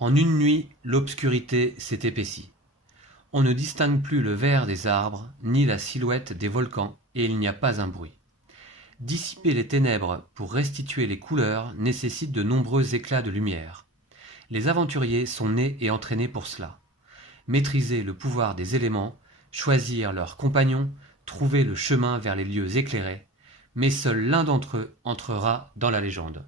En une nuit, l'obscurité s'est épaissie. On ne distingue plus le vert des arbres, ni la silhouette des volcans, et il n'y a pas un bruit. Dissiper les ténèbres pour restituer les couleurs nécessite de nombreux éclats de lumière. Les aventuriers sont nés et entraînés pour cela. Maîtriser le pouvoir des éléments, choisir leurs compagnons, trouver le chemin vers les lieux éclairés, mais seul l'un d'entre eux entrera dans la légende.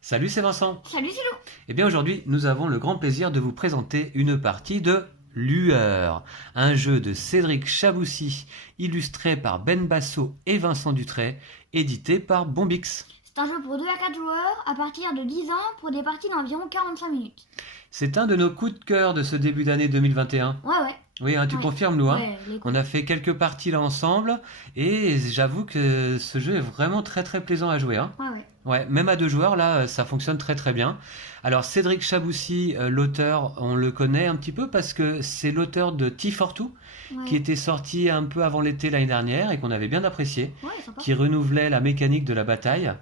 Salut, c'est Vincent. Salut Philou. Eh bien aujourd'hui, nous avons le grand plaisir de vous présenter une partie de Lueur, un jeu de Cédric Chaboussy, illustré par Ben Basso et Vincent Dutray, édité par Bombix. C'est un jeu pour 2 à 4 joueurs à partir de 10 ans pour des parties d'environ 45 minutes. C'est un de nos coups de cœur de ce début d'année 2021. Ouais. Oui, hein, tu Ouais. confirmes, nous. Hein. Ouais, les coups. On a fait quelques parties là ensemble et j'avoue que ce jeu est vraiment très très plaisant à jouer. Hein. Ouais. Ouais, même à 2 joueurs, là, ça fonctionne très très bien. Alors, Cédric Chaboussy, l'auteur, on le connaît un petit peu parce que c'est l'auteur de T42, Ouais. qui était sorti un peu avant l'été l'année dernière et qu'on avait bien apprécié, Ouais, sympa. qui renouvelait la mécanique de la bataille.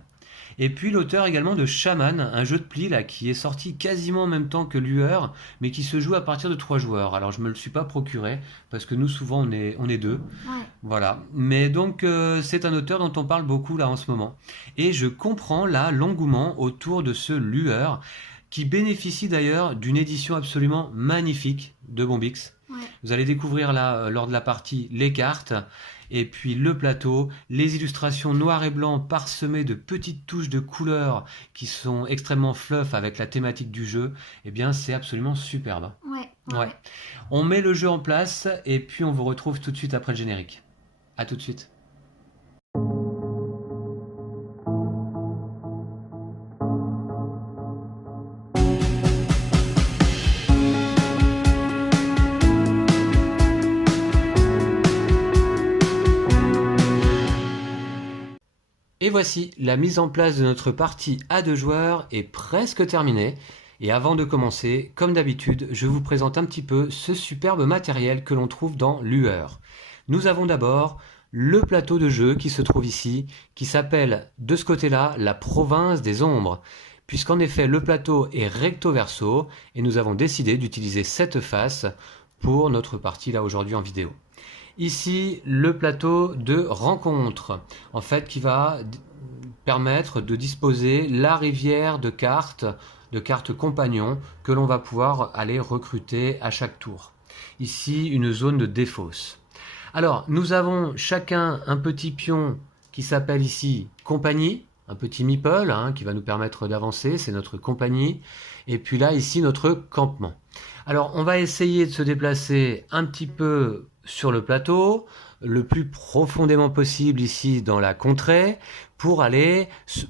Et puis l'auteur également de Shaman, un jeu de pli là, qui est sorti quasiment en même temps que Lueur, mais qui se joue à partir de 3 joueurs. Alors je me le suis pas procuré, parce que nous souvent on est 2. Ouais. Voilà. Mais donc c'est un auteur dont on parle beaucoup là en ce moment. Et je comprends là l'engouement autour de ce Lueur, qui bénéficie d'ailleurs d'une édition absolument magnifique de Bombix. Ouais. Vous allez découvrir là, lors de la partie, les cartes, et puis le plateau, les illustrations noir et blanc parsemées de petites touches de couleurs qui sont extrêmement fluff avec la thématique du jeu. Eh bien, c'est absolument superbe. Ouais. On met le jeu en place et puis on vous retrouve tout de suite après le générique. À tout de suite. Et voici, la mise en place de notre partie à 2 joueurs est presque terminée. Et avant de commencer, comme d'habitude, je vous présente un petit peu ce superbe matériel que l'on trouve dans Lueur. Nous avons d'abord le plateau de jeu qui se trouve ici, qui s'appelle de ce côté-là la province des ombres, puisqu'en effet le plateau est recto verso et nous avons décidé d'utiliser cette face pour notre partie là aujourd'hui en vidéo. Ici, le plateau de rencontre, en fait, qui va permettre de disposer la rivière de cartes compagnons que l'on va pouvoir aller recruter à chaque tour. Ici, une zone de défausse. Alors, nous avons chacun un petit pion qui s'appelle ici compagnie, un petit meeple hein, qui va nous permettre d'avancer, c'est notre compagnie. Et puis là, ici, notre campement. Alors, on va essayer de se déplacer un petit peu sur le plateau, le plus profondément possible ici dans la contrée, pour aller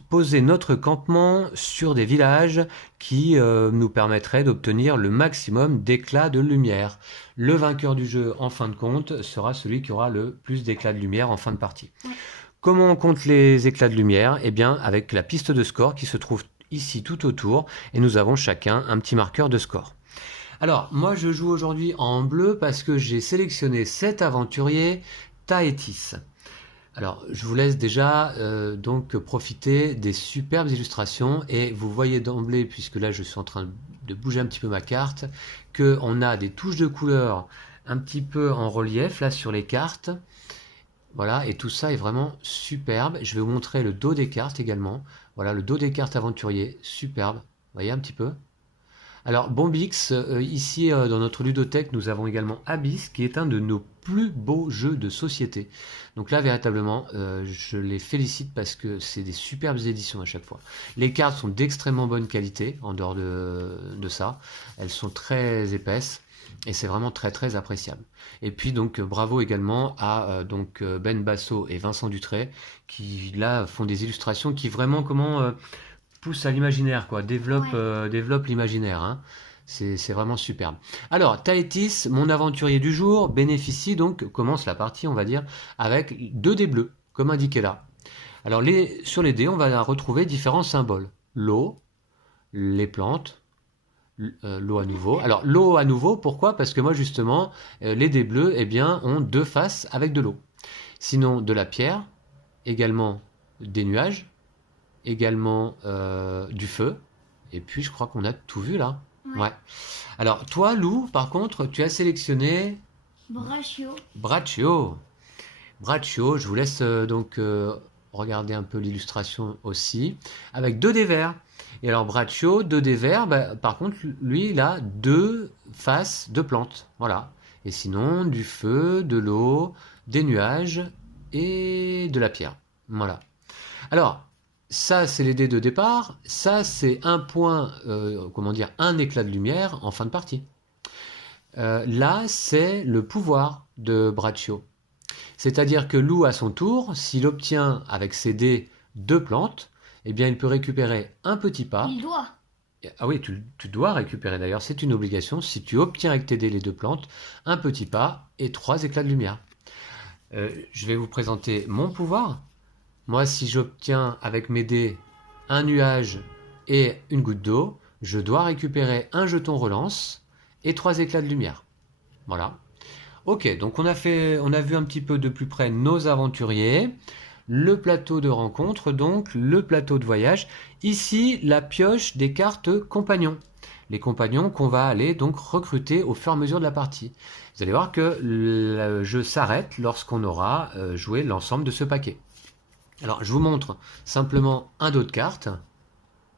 poser notre campement sur des villages qui nous permettraient d'obtenir le maximum d'éclats de lumière. Le vainqueur du jeu, en fin de compte, sera celui qui aura le plus d'éclats de lumière en fin de partie. Ouais. Comment on compte les éclats de lumière? Eh bien, avec la piste de score qui se trouve ici tout autour, et nous avons chacun un petit marqueur de score. Alors, moi je joue aujourd'hui en bleu parce que j'ai sélectionné cet aventurier, Taetis. Alors, je vous laisse déjà donc profiter des superbes illustrations et vous voyez d'emblée, puisque là je suis en train de bouger un petit peu ma carte, qu'on a des touches de couleurs un petit peu en relief là sur les cartes. Voilà, et tout ça est vraiment superbe. Je vais vous montrer le dos des cartes également. Voilà, le dos des cartes aventurier, superbe. Vous voyez un petit peu? Alors, Bombix, ici dans notre ludothèque, nous avons également Abyss, qui est un de nos plus beaux jeux de société. Donc là, véritablement, je les félicite parce que c'est des superbes éditions à chaque fois. Les cartes sont d'extrêmement bonne qualité, en dehors de ça. Elles sont très épaisses. Et c'est vraiment très très appréciable. Et puis donc bravo également à Ben Basso et Vincent Dutray qui là font des illustrations qui vraiment poussent à l'imaginaire quoi, développent l'imaginaire. Hein. C'est vraiment superbe. Alors Taetis, mon aventurier du jour, bénéficie donc, commence la partie on va dire, avec 2 dés bleus, comme indiqué là. Alors sur les dés on va retrouver différents symboles. L'eau, les plantes, l'eau à nouveau. Alors l'eau à nouveau, pourquoi? Parce que moi justement, les dés bleus eh bien, ont 2 faces avec de l'eau. Sinon de la pierre, également des nuages, également du feu, et puis je crois qu'on a tout vu là. Ouais. Ouais. Alors, toi, Lou, par contre, tu as sélectionné Braccio. Braccio. Braccio, je vous laisse donc regarder un peu l'illustration aussi, avec 2 dés verts. Et alors Braccio, 2 dés verts, bah, par contre, lui, il a 2 faces de plantes. Voilà. Et sinon, du feu, de l'eau, des nuages et de la pierre. Voilà. Alors, ça, c'est les dés de départ. Ça, c'est un point, comment dire, un éclat de lumière en fin de partie. Là, c'est le pouvoir de Braccio. C'est-à-dire que Lou, à son tour, s'il obtient avec ses dés 2 plantes, eh bien, il peut récupérer un petit pas. Il doit. Ah oui, tu dois récupérer d'ailleurs, c'est une obligation. Si tu obtiens avec tes dés les 2 plantes, un petit pas et 3 éclats de lumière. Je vais vous présenter mon pouvoir. Moi, si j'obtiens avec mes dés un nuage et une goutte d'eau, je dois récupérer un jeton relance et 3 éclats de lumière. Voilà. Ok, donc on a vu un petit peu de plus près nos aventuriers, le plateau de rencontre, donc le plateau de voyage. Ici, la pioche des cartes compagnons. Les compagnons qu'on va aller donc recruter au fur et à mesure de la partie. Vous allez voir que le jeu s'arrête lorsqu'on aura joué l'ensemble de ce paquet. Alors, je vous montre simplement un dos de cartes.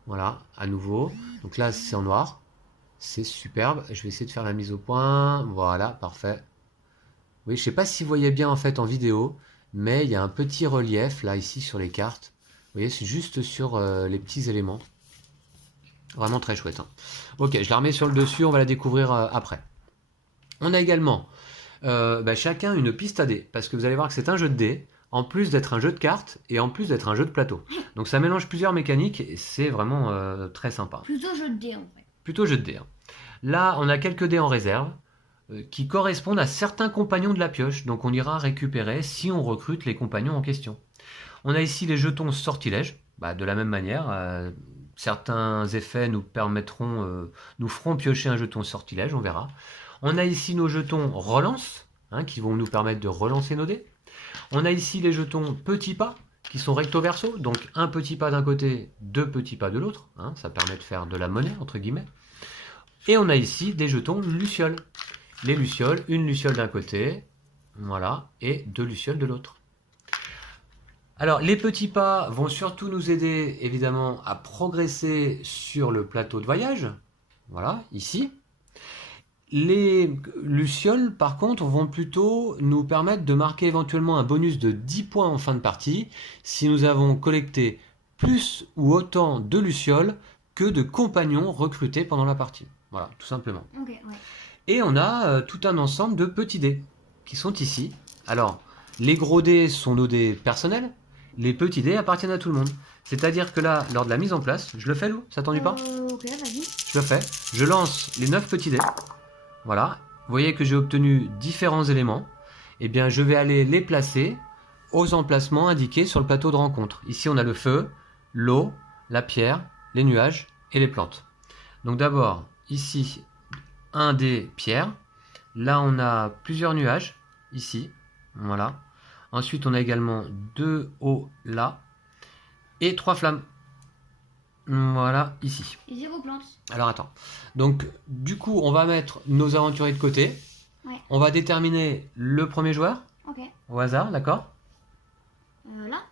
Voilà, à nouveau. Donc là, c'est en noir. C'est superbe. Je vais essayer de faire la mise au point. Voilà, parfait. Oui, je ne sais pas si vous voyez bien en fait en vidéo, mais il y a un petit relief là ici sur les cartes. Vous voyez, c'est juste sur les petits éléments. Vraiment très chouette. Hein. Ok, je la remets sur le dessus, on va la découvrir après. On a également chacun une piste à dés, parce que vous allez voir que c'est un jeu de dés, en plus d'être un jeu de cartes et en plus d'être un jeu de plateau. Donc ça mélange plusieurs mécaniques et c'est vraiment très sympa. Plutôt jeu de dés en fait. Plutôt jeu de dés. Hein. Là, on a quelques dés en réserve qui correspondent à certains compagnons de la pioche, donc on ira récupérer si on recrute les compagnons en question. On a ici les jetons sortilèges, de la même manière, certains effets nous permettront, nous feront piocher un jeton sortilège, on verra. On a ici nos jetons relance, qui vont nous permettre de relancer nos dés. On a ici les jetons petits pas, qui sont recto verso, donc un petit pas d'un côté, 2 petits pas de l'autre, ça permet de faire de la monnaie, entre guillemets. Et on a ici des jetons lucioles. Les lucioles, une luciole d'un côté, voilà, et 2 lucioles de l'autre. Alors, les petits pas vont surtout nous aider, évidemment, à progresser sur le plateau de voyage. Voilà, ici. Les lucioles, par contre, vont plutôt nous permettre de marquer éventuellement un bonus de 10 points en fin de partie si nous avons collecté plus ou autant de lucioles que de compagnons recrutés pendant la partie. Voilà, tout simplement. Ok, ouais. Et on a tout un ensemble de petits dés qui sont ici. Alors, les gros dés sont nos dés personnels, les petits dés appartiennent à tout le monde. C'est-à-dire que là, lors de la mise en place, je le fais, Lou? Ça t'ennuie pas? Ok, vas-y. Je le fais. Je lance les 9 petits dés. Voilà. Vous voyez que j'ai obtenu différents éléments. Eh bien, je vais aller les placer aux emplacements indiqués sur le plateau de rencontre. Ici, on a le feu, l'eau, la pierre, les nuages et les plantes. Donc d'abord, ici, un dé pierre. Là, on a plusieurs nuages, ici. Voilà. Ensuite, on a également 2 eaux là. Et 3 flammes. Voilà, ici. Et 0 plantes. Alors, attends. Donc, du coup, on va mettre nos aventuriers de côté. Ouais. On va déterminer le premier joueur. Ok. Au hasard, d'accord? Là.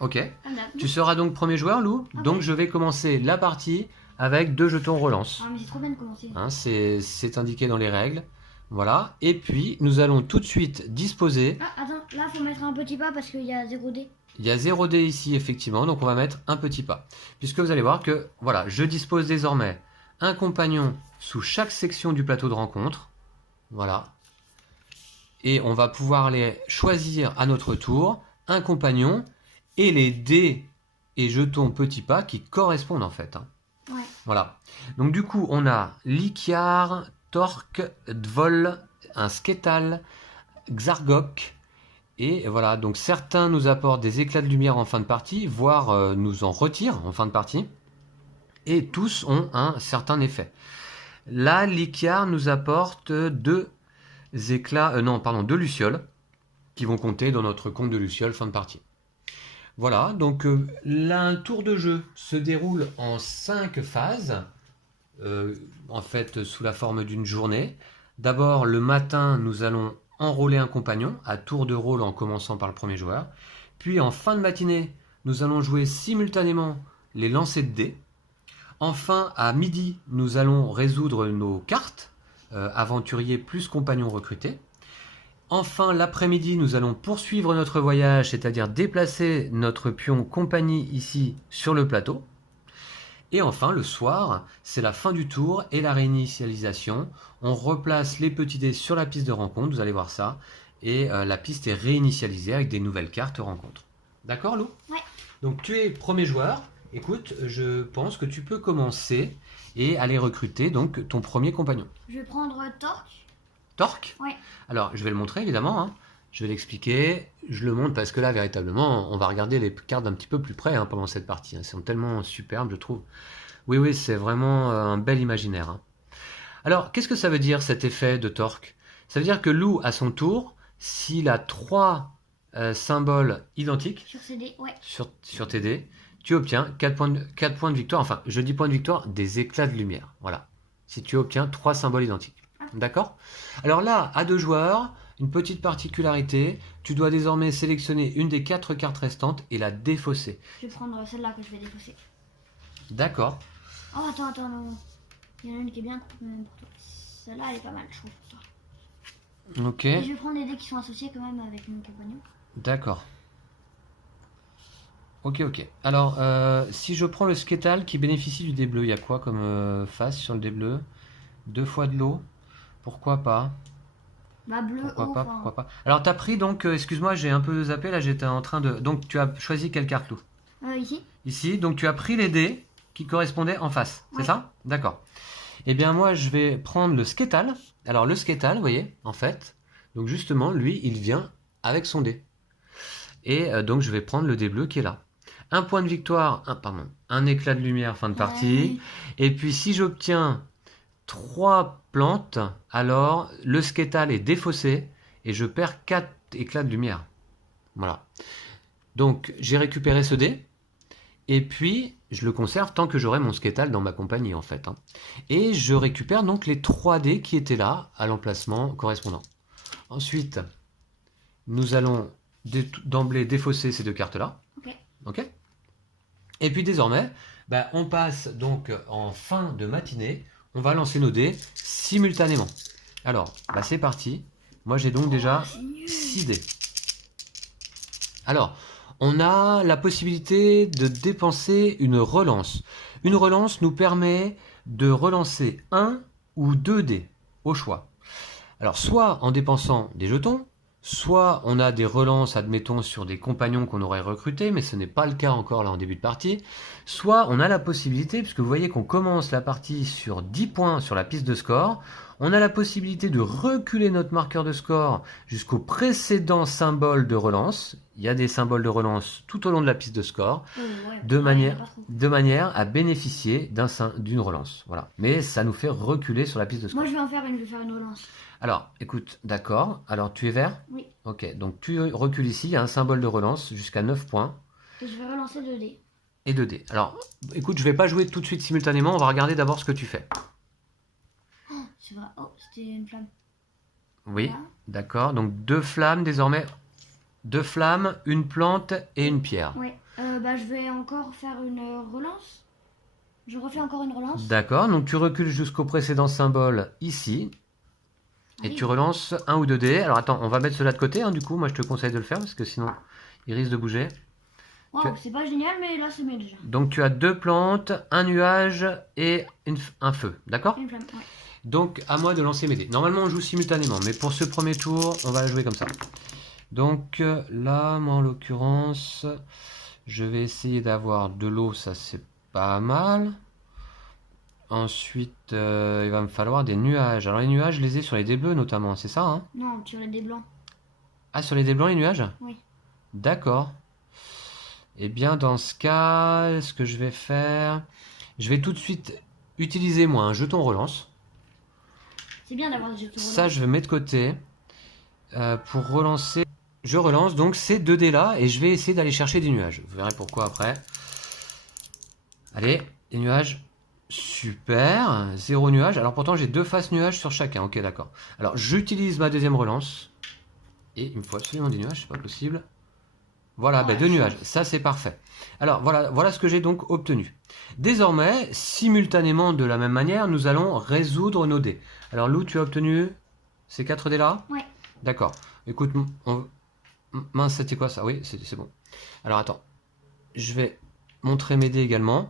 Ok. Comme d'hab. Tu seras donc premier joueur, Lou. Ok. Donc, je vais commencer la partie avec 2 jetons relance. Ah, mais c'est trop bien de commencer. C'est indiqué dans les règles. Voilà. Et puis, nous allons tout de suite disposer. Ah, attends, là, faut mettre un petit pas parce qu'il y a 0 dé. Il y a 0 dé ici, effectivement. Donc, on va mettre un petit pas. Puisque vous allez voir que, voilà, je dispose désormais un compagnon sous chaque section du plateau de rencontre. Voilà. Et on va pouvoir les choisir à notre tour un compagnon et les dés et jetons petits pas qui correspondent en fait. Ouais. Voilà. Donc du coup, on a Likiar, Torque, Dvol, un Sketal, Xargok. Et voilà, donc certains nous apportent des éclats de lumière en fin de partie, voire nous en retirent en fin de partie. Et tous ont un certain effet. Là, Likiar nous apporte 2 lucioles qui vont compter dans notre compte de lucioles fin de partie. Voilà, donc là, un tour de jeu se déroule en 5 phases. en fait sous la forme d'une journée. D'abord, le matin, nous allons enrôler un compagnon à tour de rôle en commençant par le premier joueur. Puis en fin de matinée, nous allons jouer simultanément les lancers de dés. Enfin, à midi, nous allons résoudre nos cartes, aventurier plus compagnons recrutés. Enfin, l'après-midi, nous allons poursuivre notre voyage, c'est-à-dire déplacer notre pion compagnie ici sur le plateau. Et enfin, le soir, c'est la fin du tour et la réinitialisation. On replace les petits dés sur la piste de rencontre, vous allez voir ça. Et la piste est réinitialisée avec des nouvelles cartes rencontres. D'accord, Lou? Ouais. Donc tu es premier joueur. Écoute, je pense que tu peux commencer et aller recruter donc ton premier compagnon. Je vais prendre Torque. Torque? Ouais. Alors, je vais le montrer évidemment, hein. Je vais l'expliquer. Je le montre parce que là, véritablement, on va regarder les cartes d'un petit peu plus près pendant cette partie. Elles sont tellement superbes, je trouve. Oui, oui, c'est vraiment un bel imaginaire, hein. Alors, qu'est-ce que ça veut dire cet effet de Torque? Ça veut dire que Lou, à son tour, s'il a 3 symboles identiques Sur CD, ouais. sur tes dés, tu obtiens 4 points de victoire. Enfin, je dis points de victoire, des éclats de lumière. Voilà. Si tu obtiens 3 symboles identiques. D'accord? Alors là, à 2 joueurs, une petite particularité, tu dois désormais sélectionner une des 4 cartes restantes et la défausser. Je vais prendre celle-là que je vais défausser. D'accord. Oh, attends, non. Il y en a une qui est bien pour toi. Celle-là, elle est pas mal, je trouve, pour toi. Ok. Et je vais prendre les dés qui sont associés quand même avec mon compagnon. D'accord. Ok. Alors, si je prends le Sketal qui bénéficie du dé bleu, il y a quoi comme face sur le dé bleu? 2 fois de l'eau. Pourquoi pas? Bah, bleu, Pourquoi pas. Alors, t'as pris donc, excuse-moi, j'ai un peu zappé, là j'étais en train de... Donc, tu as choisi quelle carte, Lou? Ici. Ici, donc tu as pris les dés qui correspondaient en face, c'est Ouais. ça? D'accord. Eh bien, moi, je vais prendre le Sketal. Alors, le Sketal, vous voyez, en fait, donc justement, lui, il vient avec son dé. Et donc, je vais prendre le dé bleu qui est là. Un point de victoire, un éclat de lumière, fin de partie. Et puis, si j'obtiens 3 plantes, alors le Sketal est défaussé et je perds 4 éclats de lumière. Voilà. Donc, j'ai récupéré ce dé. Et puis, je le conserve tant que j'aurai mon Sketal dans ma compagnie, en fait, hein. Et je récupère donc les 3 dés qui étaient là, à l'emplacement correspondant. Ensuite, nous allons d'emblée défausser ces 2 cartes-là. Ok. Et puis désormais, on passe donc en fin de matinée, on va lancer nos dés simultanément. Alors, c'est parti. Moi, j'ai donc déjà 6 dés. Alors, on a la possibilité de dépenser une relance. Une relance nous permet de relancer 1 ou 2 dés au choix. Alors, soit en dépensant des jetons, soit on a des relances, admettons, sur des compagnons qu'on aurait recrutés, mais ce n'est pas le cas encore là en début de partie. Soit on a la possibilité, puisque vous voyez qu'on commence la partie sur 10 points sur la piste de score, on a la possibilité de reculer notre marqueur de score jusqu'au précédent symbole de relance. Il y a des symboles de relance tout au long de la piste de score, de manière à bénéficier d'une relance. Voilà. Mais ça nous fait reculer sur la piste de score. Moi, je vais faire une relance. Alors, écoute, d'accord. Alors, tu es vert? Oui. Ok, donc tu recules ici, il y a un symbole de relance jusqu'à 9 points. Et je vais relancer 2 dés. Et 2 dés. Alors, écoute, je vais pas jouer tout de suite simultanément, on va regarder d'abord ce que tu fais. Oh, c'est vrai. Oh, c'était une flamme. Oui, Voilà. d'accord. Donc 2 flammes désormais. 2 flammes, une plante et une pierre. Ouais. Je vais encore faire une relance. Je refais encore une relance. D'accord, donc tu recules jusqu'au précédent symbole ici. Et Allez. tu relances 1 ou 2 dés. Alors attends, on va mettre cela de côté, du coup, moi je te conseille de le faire parce que sinon il risque de bouger. Wow, c'est pas génial, mais là c'est mieux déjà. Donc tu as 2 plantes, un nuage et un feu, d'accord? Une flamme, ouais. Donc à moi de lancer mes dés. Normalement on joue simultanément, mais pour ce premier tour, on va la jouer comme ça. Donc là, moi en l'occurrence, je vais essayer d'avoir de l'eau, ça c'est pas mal. Ensuite, il va me falloir des nuages. Alors les nuages, je les ai sur les dés bleus notamment, c'est ça, hein? Non, sur les dés blancs. Ah, sur les dés blancs, les nuages? Oui. D'accord. Eh bien, dans ce cas, ce que je vais faire, je vais tout de suite utiliser moi un jeton relance. C'est bien d'avoir des jetons relance. Ça, je vais mettre de côté pour relancer. Je relance donc ces 2 dés là et je vais essayer d'aller chercher des nuages. Vous verrez pourquoi après. Allez, les nuages Super, zéro nuage. Alors pourtant j'ai deux faces nuages sur chacun, ok d'accord. Alors j'utilise ma deuxième relance. Et il me faut absolument des nuages, c'est pas possible. Voilà, Oh, ben la deux nuages, chance. ça c'est parfait. Alors voilà ce que j'ai donc obtenu. Désormais, simultanément de la même manière, nous allons résoudre nos dés. Alors Lou, tu as obtenu ces 4 dés là? Ouais. D'accord. Écoute, mince, c'était quoi ça? Oui, c'est bon. Alors attends, je vais montrer mes dés également.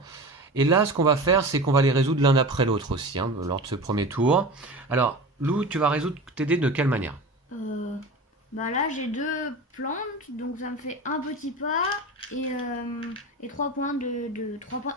Et là, ce qu'on va faire, c'est qu'on va les résoudre l'un après l'autre aussi, hein, lors de ce premier tour. Alors, Lou, tu vas résoudre tes dés de quelle manière? Bah là j'ai deux plantes, donc ça me fait un petit pas et 3 points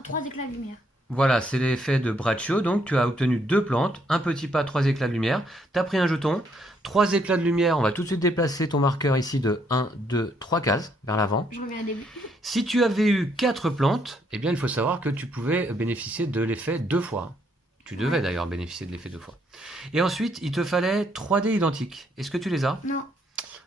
trois éclats de lumière. Voilà, c'est l'effet de Braccio. Donc, tu as obtenu deux plantes, un petit pas, trois éclats de lumière. Tu as pris un jeton, trois éclats de lumière. On va tout de suite déplacer ton marqueur ici de 1, 2, 3 cases vers l'avant. Je reviens au début. Si tu avais eu 4 plantes, eh bien, il faut savoir que tu pouvais bénéficier de l'effet deux fois. Tu devais d'ailleurs bénéficier de l'effet deux fois. Et ensuite, il te fallait 3 dés identiques. Est-ce que tu les as? Non.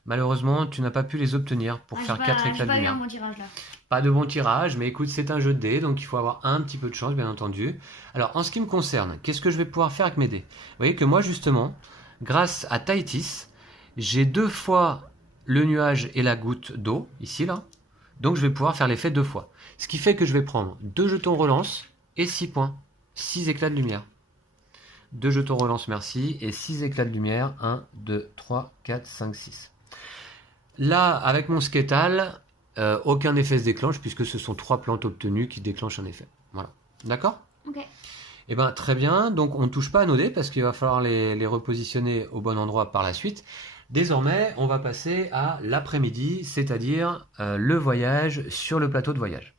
Malheureusement, tu n'as pas pu les obtenir pour faire 4 J'ai éclats de pas eu lumière. un bon tirage là. Pas de bon tirage, mais écoute, c'est un jeu de dés, donc il faut avoir un petit peu de chance, bien entendu. Alors, en ce qui me concerne, qu'est-ce que je vais pouvoir faire avec mes dés? Vous voyez que moi, justement, grâce à Tahiti, j'ai deux fois le nuage et la goutte d'eau, ici, là. Donc, je vais pouvoir faire l'effet deux fois. Ce qui fait que je vais prendre deux jetons relance et 6 points. 6 éclats de lumière. Deux jetons relance, merci, et 6 éclats de lumière. 1, 2, 3, 4, 5, 6. Là, avec mon sketal, aucun effet se déclenche puisque ce sont 3 plantes obtenues qui déclenchent un effet. Voilà. D'accord? Ok. Eh bien, très bien. Donc, on ne touche pas à nos dés parce qu'il va falloir les repositionner au bon endroit par la suite. Désormais, on va passer à l'après-midi, c'est-à-dire le voyage sur le plateau de voyage.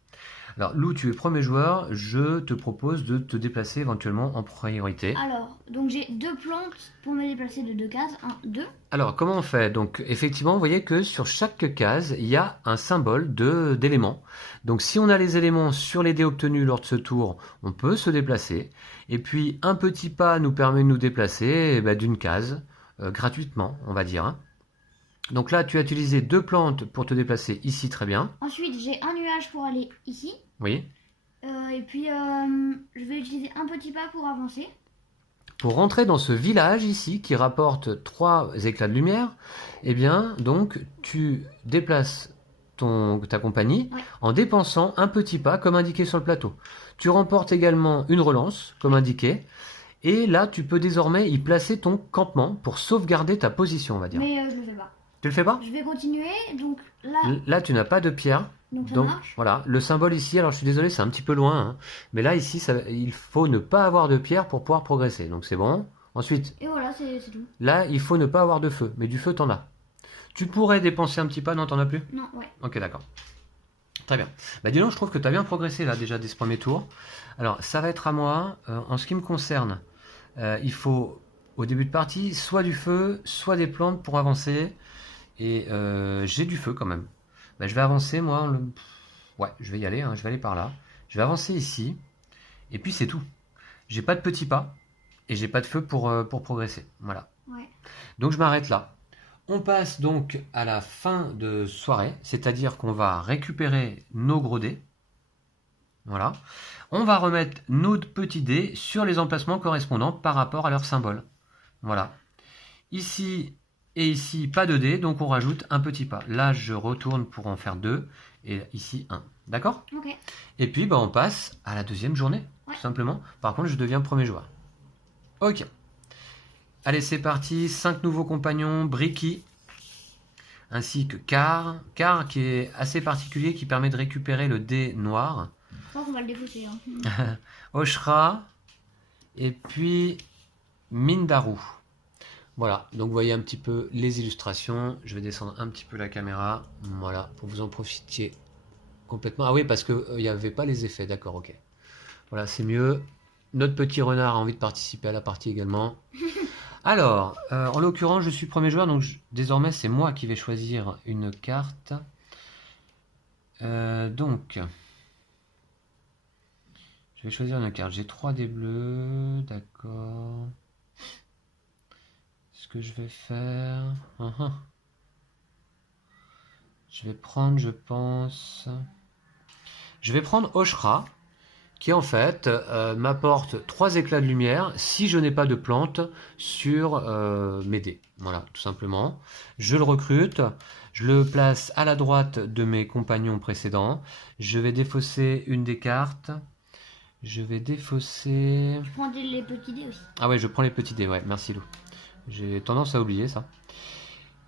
Alors, Lou, tu es premier joueur. Je te propose de te déplacer éventuellement en priorité. Alors, donc j'ai deux plantes pour me déplacer de 2 cases. 1, 2. Alors, comment on fait? Donc, effectivement, vous voyez que sur chaque case, il y a un symbole d'éléments. Donc, si on a les éléments sur les dés obtenus lors de ce tour, on peut se déplacer. Et puis, un petit pas nous permet de nous déplacer d'une case, gratuitement, on va dire, hein. Donc là, tu as utilisé deux plantes pour te déplacer ici, très bien. Ensuite, j'ai un nuage pour aller ici. Oui. Et puis, je vais utiliser un petit pas pour avancer. Pour rentrer dans ce village ici, qui rapporte 3 éclats de lumière, eh bien, donc, tu déplaces ta compagnie Ouais. en dépensant un petit pas comme indiqué sur le plateau. Tu remportes également une relance comme indiqué. Et là, tu peux désormais y placer ton campement pour sauvegarder ta position, on va dire. Mais je le fais pas. Tu le fais pas? Je vais continuer. Donc là, Là, tu n'as pas de pierre. donc ça Donc marche. voilà, le symbole ici, alors je suis désolé, c'est un petit peu loin, hein, mais là ici, il faut ne pas avoir de pierre pour pouvoir progresser. Donc c'est bon. Ensuite, Et voilà, c'est tout. là, il faut ne pas avoir de feu, mais du feu, t'en as. Tu pourrais dépenser un petit pas, non, t'en as plus? Non, ouais. Ok, d'accord. Très bien. Bah dis donc, je trouve que tu as bien progressé là déjà dès ce premier tour. Alors, ça va être à moi. En ce qui me concerne, il faut, au début de partie, soit du feu, soit des plantes pour avancer. Et j'ai du feu quand même. Bah, je vais avancer, moi. Ouais, je vais y aller, hein, je vais aller par là. Je vais avancer ici. Et puis c'est tout. J'ai pas de petits pas. Et j'ai pas de feu pour progresser. Voilà. Ouais. Donc je m'arrête là. On passe donc à la fin de soirée. C'est-à-dire qu'on va récupérer nos gros dés. Voilà. On va remettre nos petits dés sur les emplacements correspondants par rapport à leur symbole. Voilà. Ici et ici, pas de dés, donc on rajoute un petit pas. Là, je retourne pour en faire 2, et ici 1. D'accord? Ok. Et puis, bah, on passe à la deuxième journée, Ouais. tout simplement. Par contre, je deviens premier joueur. Ok. Allez, c'est parti. 5 nouveaux compagnons, Bricky, ainsi que Car. Car qui est assez particulier, qui permet de récupérer le dé noir. Je crois qu'on va le défausser. Hein. Oshra, et puis Mindaru. Voilà, donc vous voyez un petit peu les illustrations. Je vais descendre un petit peu la caméra. Voilà, pour vous en profitiez complètement. Ah oui, parce qu'il n'y avait pas les effets, d'accord, ok. Voilà, c'est mieux. Notre petit renard a envie de participer à la partie également. Alors, en l'occurrence, je suis premier joueur, donc désormais c'est moi qui vais choisir une carte. Donc, je vais choisir une carte. J'ai 3 dés bleus, d'accord. Ce que je vais faire... Je vais prendre, je pense... Je vais prendre Oshra, qui en fait m'apporte 3 éclats de lumière si je n'ai pas de plante sur mes dés. Voilà, tout simplement. Je le recrute, je le place à la droite de mes compagnons précédents. Je vais défausser une des cartes. Je vais défausser... Je prends les petits dés aussi. Ah ouais, je prends les petits dés, ouais, merci Lou. J'ai tendance à oublier ça.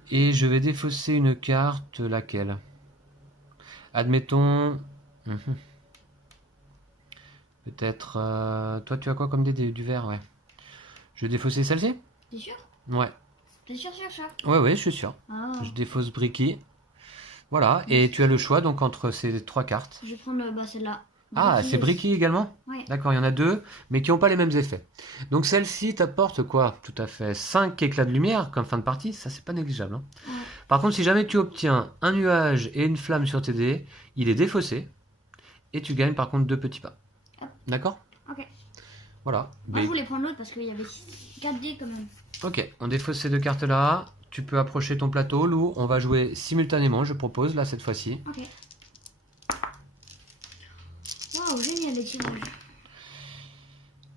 Et je vais défausser une carte, laquelle? Admettons... Peut-être... Toi, tu as quoi comme dé du vert, ouais. Je vais défausser celle-ci? T'es sûr? Ouais. T'es sûr, sûr? Ouais, je suis sûr. Ah. Je défausse Bricky. Voilà, et tu as le choix donc entre ces 3 cartes. Je vais prendre celle-là. Ah, c'est Bricky également? Ouais. D'accord, il y en a 2, mais qui n'ont pas les mêmes effets. Donc celle-ci t'apporte quoi? Tout à fait 5 éclats de lumière comme fin de partie, ça c'est pas négligeable. Hein. Ouais. Par contre, si jamais tu obtiens un nuage et une flamme sur tes dés, il est défaussé, et tu gagnes par contre 2 petits pas. D'accord? Ok. Voilà. Moi je voulais prendre l'autre parce qu'il y avait 4 dés quand même. Ok, on défausse ces 2 cartes-là. Tu peux approcher ton plateau, Lou. On va jouer simultanément, je propose, là, cette fois-ci. Ok. Waouh, génial les tirages.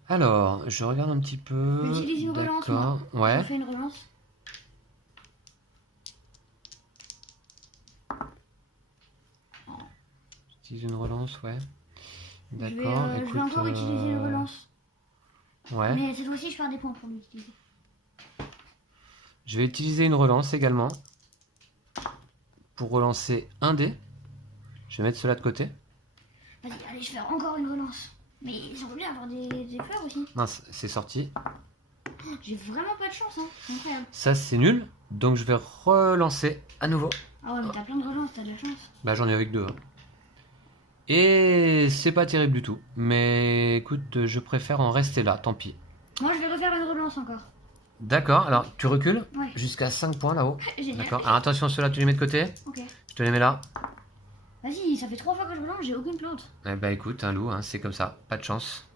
Alors, je regarde un petit peu. J'utilise une relance, moi. Ouais. On fait une relance. J'utilise une relance, ouais. Je D'accord. vais encore utiliser une relance. Ouais. Mais cette fois-ci, je perds des points pour l'utiliser. Je vais utiliser une relance également. Pour relancer un dé. Je vais mettre cela de côté. Vas-y, allez, je fais encore une relance. Mais j'aimerais bien avoir des fleurs aussi. Mince, c'est sorti. J'ai vraiment pas de chance, hein. C'est incroyable. Ça, c'est nul. Donc, je vais relancer à nouveau. Ah ouais, mais t'as plein de relances, t'as de la chance. Bah, j'en ai avec 2. Hein. Et c'est pas terrible du tout. Mais écoute, je préfère en rester là, tant pis. Moi, je vais refaire une relance encore. D'accord, alors tu recules Ouais. jusqu'à 5 points là-haut. Génial. D'accord, alors attention, ceux-là, tu les mets de côté. Ok. Je te les mets là. Vas-y, ça fait 3 fois que je relance, j'ai aucune plante. Eh bah écoute, un loup, hein, c'est comme ça, pas de chance.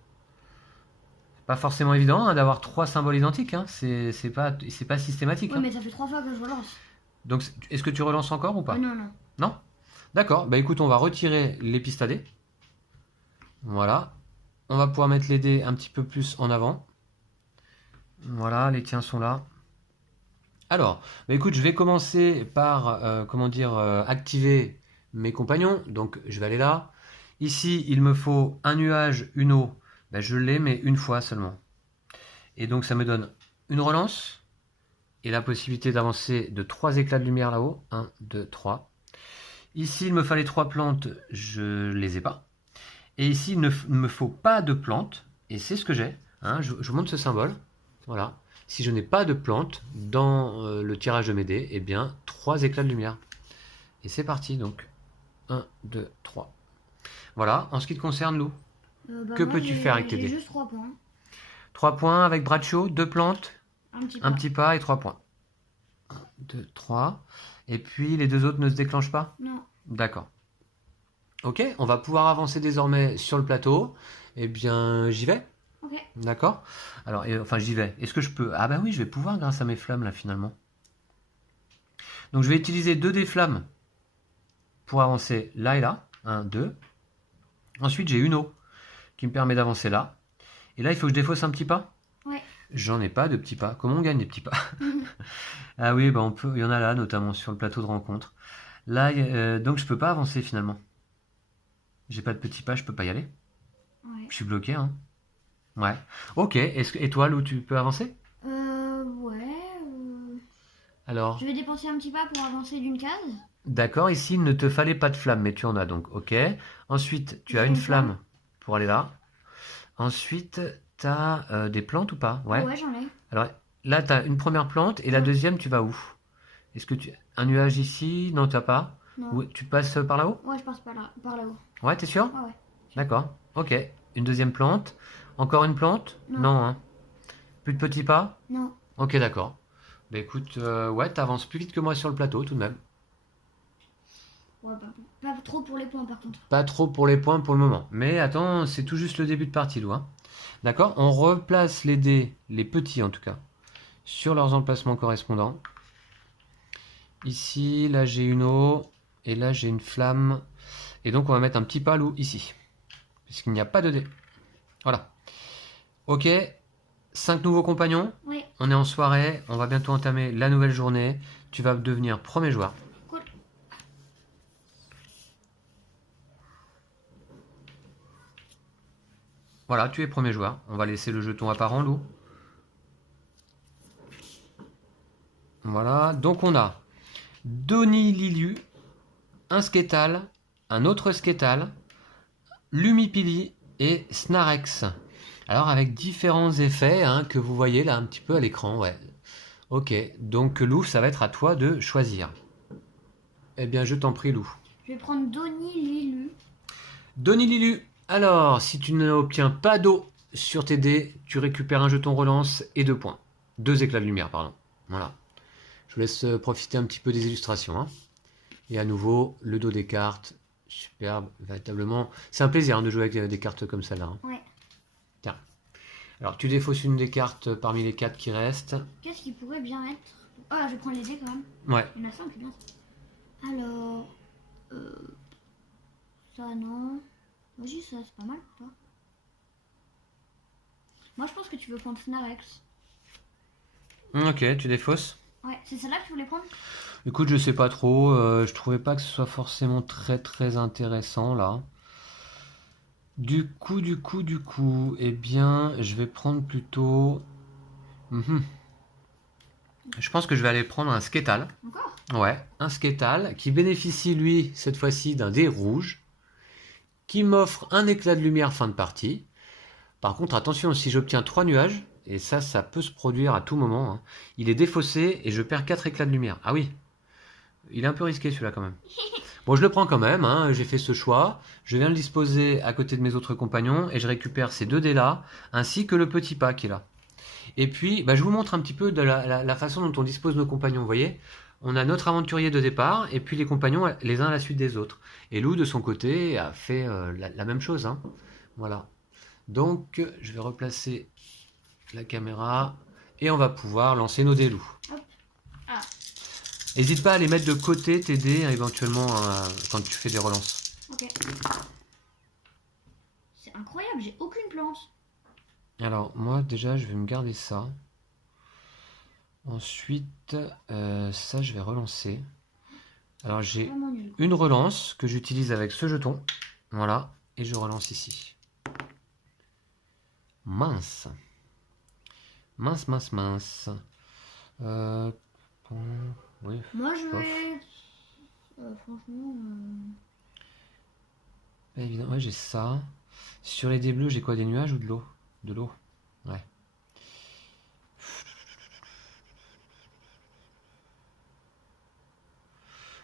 Pas forcément évident hein, d'avoir 3 symboles identiques, hein. C'est pas systématique. Ouais, Hein. mais ça fait 3 fois que je relance. Donc est-ce que tu relances encore ou pas? Non, non. Non? D'accord, bah écoute, on va retirer les pistes à dés. Voilà. On va pouvoir mettre les dés un petit peu plus en avant. Voilà, les tiens sont là. Alors, bah écoute, je vais commencer par, activer mes compagnons. Donc, je vais aller là. Ici, il me faut un nuage, une eau. Bah, je l'ai, mais une fois seulement. Et donc, ça me donne une relance. Et la possibilité d'avancer de 3 éclats de lumière là-haut. 1, 2, 3. Ici, il me fallait 3 plantes. Je les ai pas. Et ici, il ne me faut pas de plantes. Et c'est ce que j'ai. Hein, je vous montre ce symbole. Voilà. Si je n'ai pas de plante dans le tirage de mes dés, eh bien 3 éclats de lumière. Et c'est parti donc. 1, 2, 3. Voilà, en ce qui te concerne, Lou, que moi, peux-tu faire avec tes dés? J'ai juste 3 points. 3 points avec Bradshaw, 2 plantes, Un petit pas. et 3 points. 1, 2, 3. Et puis les 2 autres ne se déclenchent pas? Non. D'accord. Ok, on va pouvoir avancer désormais sur le plateau. Eh bien, j'y vais. Ok. D'accord. Alors, enfin, j'y vais. Est-ce que je peux... Ah bah oui, je vais pouvoir grâce à mes flammes, là, finalement. Donc, je vais utiliser 2 des flammes pour avancer là et là. 1, 2. Ensuite, j'ai une eau qui me permet d'avancer là. Et là, il faut que je défausse un petit pas. Ouais. J'en ai pas de petits pas. Comment on gagne des petits pas? Ah oui, bah on peut... il y en a là, notamment sur le plateau de rencontre. Là, donc, je peux pas avancer, finalement. J'ai pas de petits pas, je peux pas y aller. Ouais. Je suis bloqué, hein. Ouais. Ok. Et toi, Lou, tu peux avancer? Ouais. Alors, Je vais dépenser un petit pas pour avancer d'une case. d'accord, ici, il ne te fallait pas de flamme, mais tu en as donc. Ok. Ensuite, tu as une flamme pour aller là. Ensuite, tu as des plantes ou pas? Ouais. Ouais, j'en ai. Alors, là, tu as une première plante et la deuxième, tu vas où? Est-ce que tu... Un nuage ici? Non, tu n'as pas? Non. Ou tu passes par là-haut? Ouais, je passe par là-haut. Ouais, t'es sûr? Ah ouais. D'accord. Ok. Une deuxième plante. Encore une plante? Non. Non, hein. Plus de petits pas? Non. Ok, d'accord. Bah écoute, ouais, t'avances plus vite que moi sur le plateau tout de même. Ouais, pas trop pour les points par contre. Pas trop pour les points pour le moment. Mais attends, c'est tout juste le début de partie, Lou. Hein. D'accord? On replace les dés, les petits en tout cas, sur leurs emplacements correspondants. Ici, là j'ai une eau, et là j'ai une flamme. Et donc on va mettre un petit pas, Lou, ici. puisqu'il n'y a pas de dés. Voilà. Ok, 5 nouveaux compagnons. Oui, On est en soirée, on va bientôt entamer la nouvelle journée. Tu vas devenir premier joueur. cool. Voilà, tu es premier joueur. On va laisser le jeton apparent, Lou. Voilà, donc on a Donny Lilu, un Sketal, un autre Sketal, Lumipili et Snarex. Alors avec différents effets hein, que vous voyez là un petit peu à l'écran, ouais. Ok, donc Lou, ça va être à toi de choisir. Eh bien, je t'en prie, Lou. Je vais prendre Donny Lilu. Donny Lilu. Alors, si tu n'obtiens pas d'eau sur tes dés, tu récupères un jeton relance et 2 points. 2 éclats de lumière, pardon. Voilà. Je vous laisse profiter un petit peu des illustrations. Hein. Et à nouveau, le dos des cartes. Superbe, véritablement. C'est un plaisir hein, de jouer avec des cartes comme celle-là. Hein. Ouais. Tiens. Alors, tu défausses une des cartes parmi les 4 qui restent. Qu'est-ce qui pourrait bien être? Ah, je vais prendre les dés quand même. Ouais. Il y en a 5, c'est bien ça. Alors. Ça, non. Vas-y, ça, c'est pas mal, ou pas? Moi, je pense que tu veux prendre Snarex. Ok, tu défausses. Ouais, c'est celle-là que tu voulais prendre? Écoute, je sais pas trop. Je trouvais pas que ce soit forcément très intéressant là. Du coup, eh bien, je vais prendre plutôt. Je pense que je vais aller prendre un Sketal. Encore? Ouais, un Sketal qui bénéficie lui cette fois-ci d'un dé rouge, qui m'offre un éclat de lumière fin de partie. Par contre, attention, si j'obtiens 3 nuages, et ça peut se produire à tout moment, hein, il est défaussé et je perds 4 éclats de lumière. Ah oui, il est un peu risqué celui-là quand même. Bon, je le prends quand même, hein, j'ai fait ce choix. Je viens le disposer à côté de mes autres compagnons et je récupère ces 2 dés-là, ainsi que le petit pas qui est là. Et puis, bah, je vous montre un petit peu de la façon dont on dispose nos compagnons. Vous voyez, on a notre aventurier de départ et puis les compagnons les uns à la suite des autres. Et Lou, de son côté, a fait la même chose. Hein. Voilà. Donc, je vais replacer la caméra et on va pouvoir lancer nos dés Lou. Hop. Ah. N'hésite pas à les mettre de côté, tes dés, éventuellement, quand tu fais des relances. Ok. C'est incroyable, j'ai aucune plante. Alors, moi, déjà, je vais me garder ça. Ensuite, ça, je vais relancer. Alors, j'ai Vraiment nul. une relance que j'utilise avec ce jeton. Voilà. Et je relance ici. Mince. Mince. Oui. Moi, je vais. Franchement. Pas évident. Ouais, j'ai ça. Sur les dés bleus, j'ai quoi? Des nuages ou de l'eau? De l'eau. Ouais.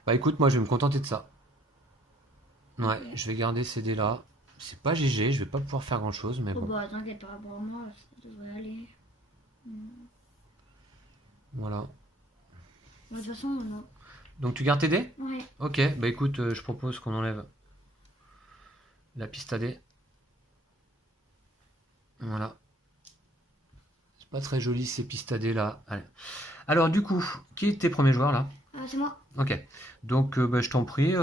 Bah écoute, moi je vais me contenter de ça. Ouais, Ok. je vais garder ces dés là. C'est pas GG, je vais pas pouvoir faire grand chose, mais Oh bon. bah, t'inquiète pas, pour moi, ça devrait aller. Voilà. De toute façon, non. Donc tu gardes tes dés? Ouais. Ok, bah écoute, je propose qu'on enlève la piste à dés. Voilà. C'est pas très joli ces pistes à dés là. Allez. Alors du coup, qui est tes premiers joueurs là? C'est moi. Ok. Donc bah, je t'en prie,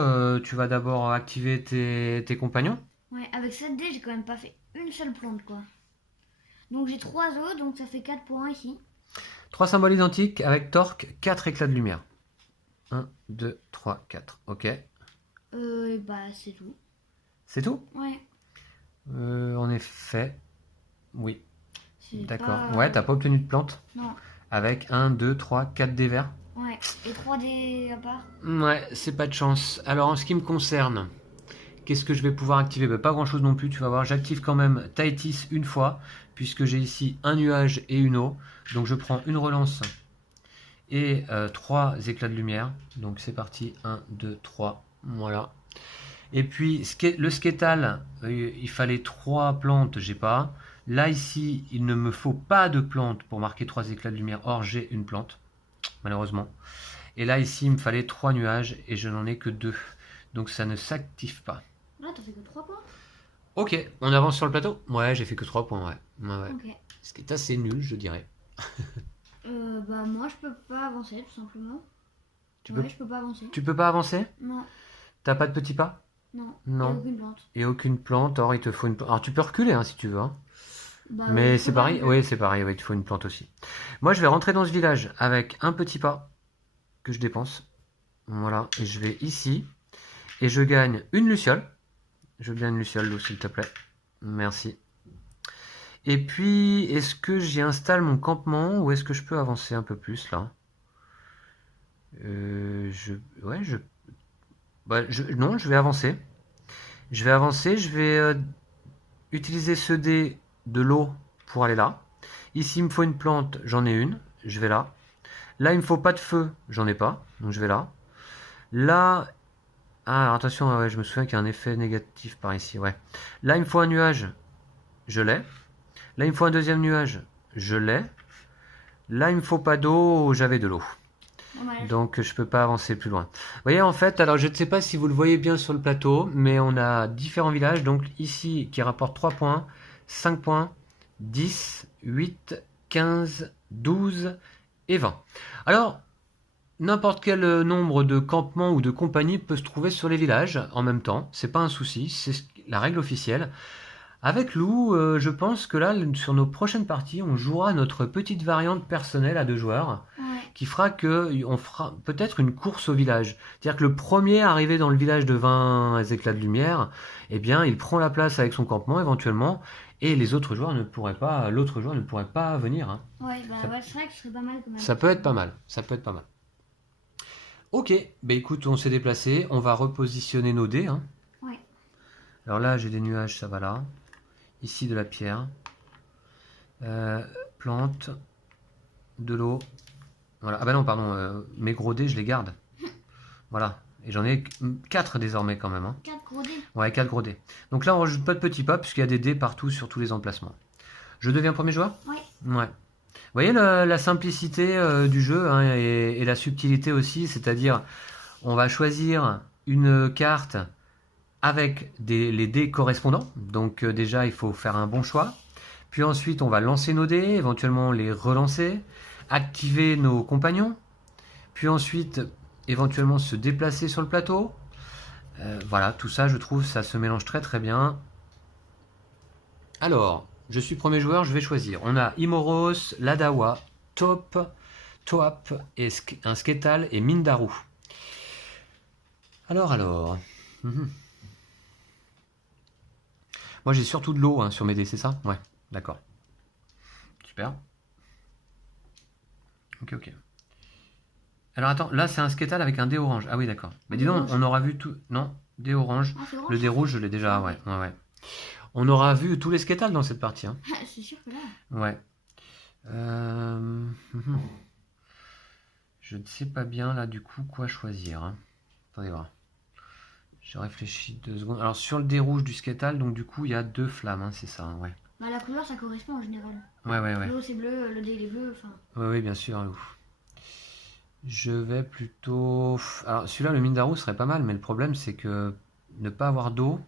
tu vas d'abord activer tes compagnons. Ouais, avec cette dés, j'ai quand même pas fait une seule plante, quoi. Donc j'ai 3 os, donc ça fait 4 points ici. 3 symboles identiques avec torque, 4 éclats de lumière. 1, 2, 3, 4. Ok. Et bah, c'est tout. C'est tout? Ouais. En effet. Oui. C'est D'accord. pas- Ouais, t'as pas obtenu de plante. Non. Avec 1, 2, 3, 4 dés verts. Ouais. Et 3 dés à part. Ouais, c'est pas de chance. Alors en ce qui me concerne, qu'est-ce que je vais pouvoir activer? Bah, pas grand chose non plus, tu vas voir. J'active quand même Tahiti une fois, puisque j'ai ici un nuage et une eau. Donc je prends une relance et 3 éclats de lumière. Donc c'est parti, 1, 2, 3, voilà. Et puis le sketal, il fallait 3 plantes, j'ai pas. Là ici, il ne me faut pas de plante pour marquer 3 éclats de lumière. Or j'ai une plante, malheureusement. Et là ici, il me fallait 3 nuages et je n'en ai que 2. Donc ça ne s'active pas. Là, t'as fait que 3 points. Ok, on avance sur le plateau? Ouais, j'ai fait que 3 points, ouais. Ok. Ce qui est assez nul, je dirais. Bah, moi, je peux pas avancer, tout simplement. Tu Ouais, peux, je peux pas avancer. tu peux pas avancer? Non. T'as pas de petit pas? Non. Non. Et aucune plante. Et aucune plante. Alors, il te faut une plante. Alors, tu peux reculer hein, si tu veux. Hein. Bah, Mais ouais, c'est pareil. probable. Oui, c'est pareil. Ouais, il te faut une plante aussi. Moi, je vais rentrer dans ce village avec un petit pas que je dépense. Voilà. Et je vais ici. Et je gagne une luciole. Je veux bien une luciole, Lou, s'il te plaît. Merci. Et puis, est-ce que j'y installe mon campement ou est-ce que je peux avancer un peu plus là? Ouais, non, je vais avancer. Je vais avancer, je vais utiliser ce dé de l'eau pour aller là. Ici, il me faut une plante, j'en ai une, je vais là. Là, il me faut pas de feu, j'en ai pas, donc je vais là. Là, ah, alors attention, ouais, je me souviens qu'il y a un effet négatif par ici, ouais. Là, il me faut un nuage, je l'ai. Là, il me faut un deuxième nuage, je l'ai. Là, il me faut pas d'eau, j'avais de l'eau. Dommage. Donc, je peux pas avancer plus loin. Vous voyez, en fait, alors je ne sais pas si vous le voyez bien sur le plateau, mais on a différents villages. Donc, ici, qui rapportent 3 points, 5 points, 10, 8, 15, 12 et 20. Alors, n'importe quel nombre de campements ou de compagnies peut se trouver sur les villages en même temps. C'est pas un souci, c'est la règle officielle. Avec Lou, je pense que là, sur nos prochaines parties, on jouera notre petite variante personnelle à 2 joueurs Ouais. qui fera que on fera peut-être une course au village. C'est-à-dire que le premier arrivé dans le village de 20 éclats de lumière, eh bien, il prend la place avec son campement éventuellement, et les autres joueurs ne pourraient pas, l'autre joueur ne pourrait pas venir. Hein. Ouais, bah Ça- ouais, c'est vrai que ce serait pas mal quand même. Ça peut être pas mal. Ça peut être pas mal. Ok, bah écoute, on s'est déplacé, on va repositionner nos dés. Hein. Ouais. Alors là, j'ai des nuages, ça va là. Ici, de la pierre. Plante. De l'eau. Voilà. Ah bah non, pardon, mes gros dés, je les garde. Voilà. Et j'en ai 4 désormais quand même. Hein. 4 gros dés. Ouais, 4 gros dés. Donc là, on rajoute pas de petits pas, puisqu'il y a des dés partout sur tous les emplacements. Je deviens premier joueur? Ouais. Ouais. Vous voyez la simplicité du jeu hein, et la subtilité aussi, c'est-à-dire on va choisir une carte avec les dés correspondants. Donc déjà, il faut faire un bon choix. Puis ensuite, on va lancer nos dés, éventuellement les relancer, activer nos compagnons. Puis ensuite, éventuellement se déplacer sur le plateau. Voilà, tout ça, je trouve, ça se mélange très très bien. Alors, je suis premier joueur, je vais choisir. On a Imoros, Ladawa, Toap, et un Sketal et Mindaru. Alors. Mhm. Moi, j'ai surtout de l'eau hein, sur mes dés, c'est ça? Ouais, d'accord. Super. Ok. Alors attends, là c'est un Sketal avec un dé orange. Ah oui, d'accord. Mais dis donc, on aura vu tout. Non, dé orange. Ah, c'est orange. Le dé rouge, je l'ai déjà. Ouais. On aura vu tous les Sketal dans cette partie. Hein. C'est sûr que là. Ouais. Je ne sais pas bien là du coup quoi choisir. Hein. Attendez voir. Je réfléchis 2 secondes. Alors sur le dé rouge du Sketal, donc du coup il y a 2 flammes, hein, c'est ça, hein, ouais. Bah la couleur ça correspond en général. Ouais. L'eau c'est bleu, le dé il est bleu, enfin. Oui, bien sûr, Lou. Je vais plutôt. Alors celui-là, le Mindaru serait pas mal, mais le problème c'est que ne pas avoir d'eau,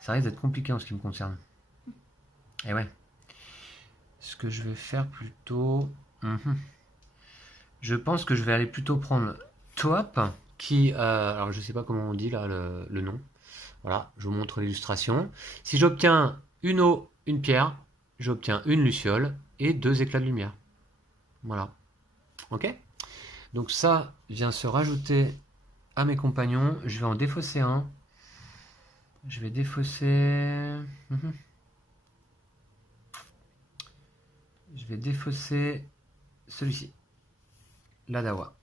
ça risque d'être compliqué en ce qui me concerne. Et ouais. Ce que je vais faire plutôt. Je pense que je vais aller plutôt prendre Toap, qui. Alors je sais pas comment on dit là le nom. Voilà, je vous montre l'illustration. Si j'obtiens une eau, une pierre, j'obtiens une luciole et 2 éclats de lumière. Voilà. Ok? Donc ça vient se rajouter à mes compagnons. Je vais en défausser un. Je vais défausser... Je vais défausser celui-ci. L'Adawa.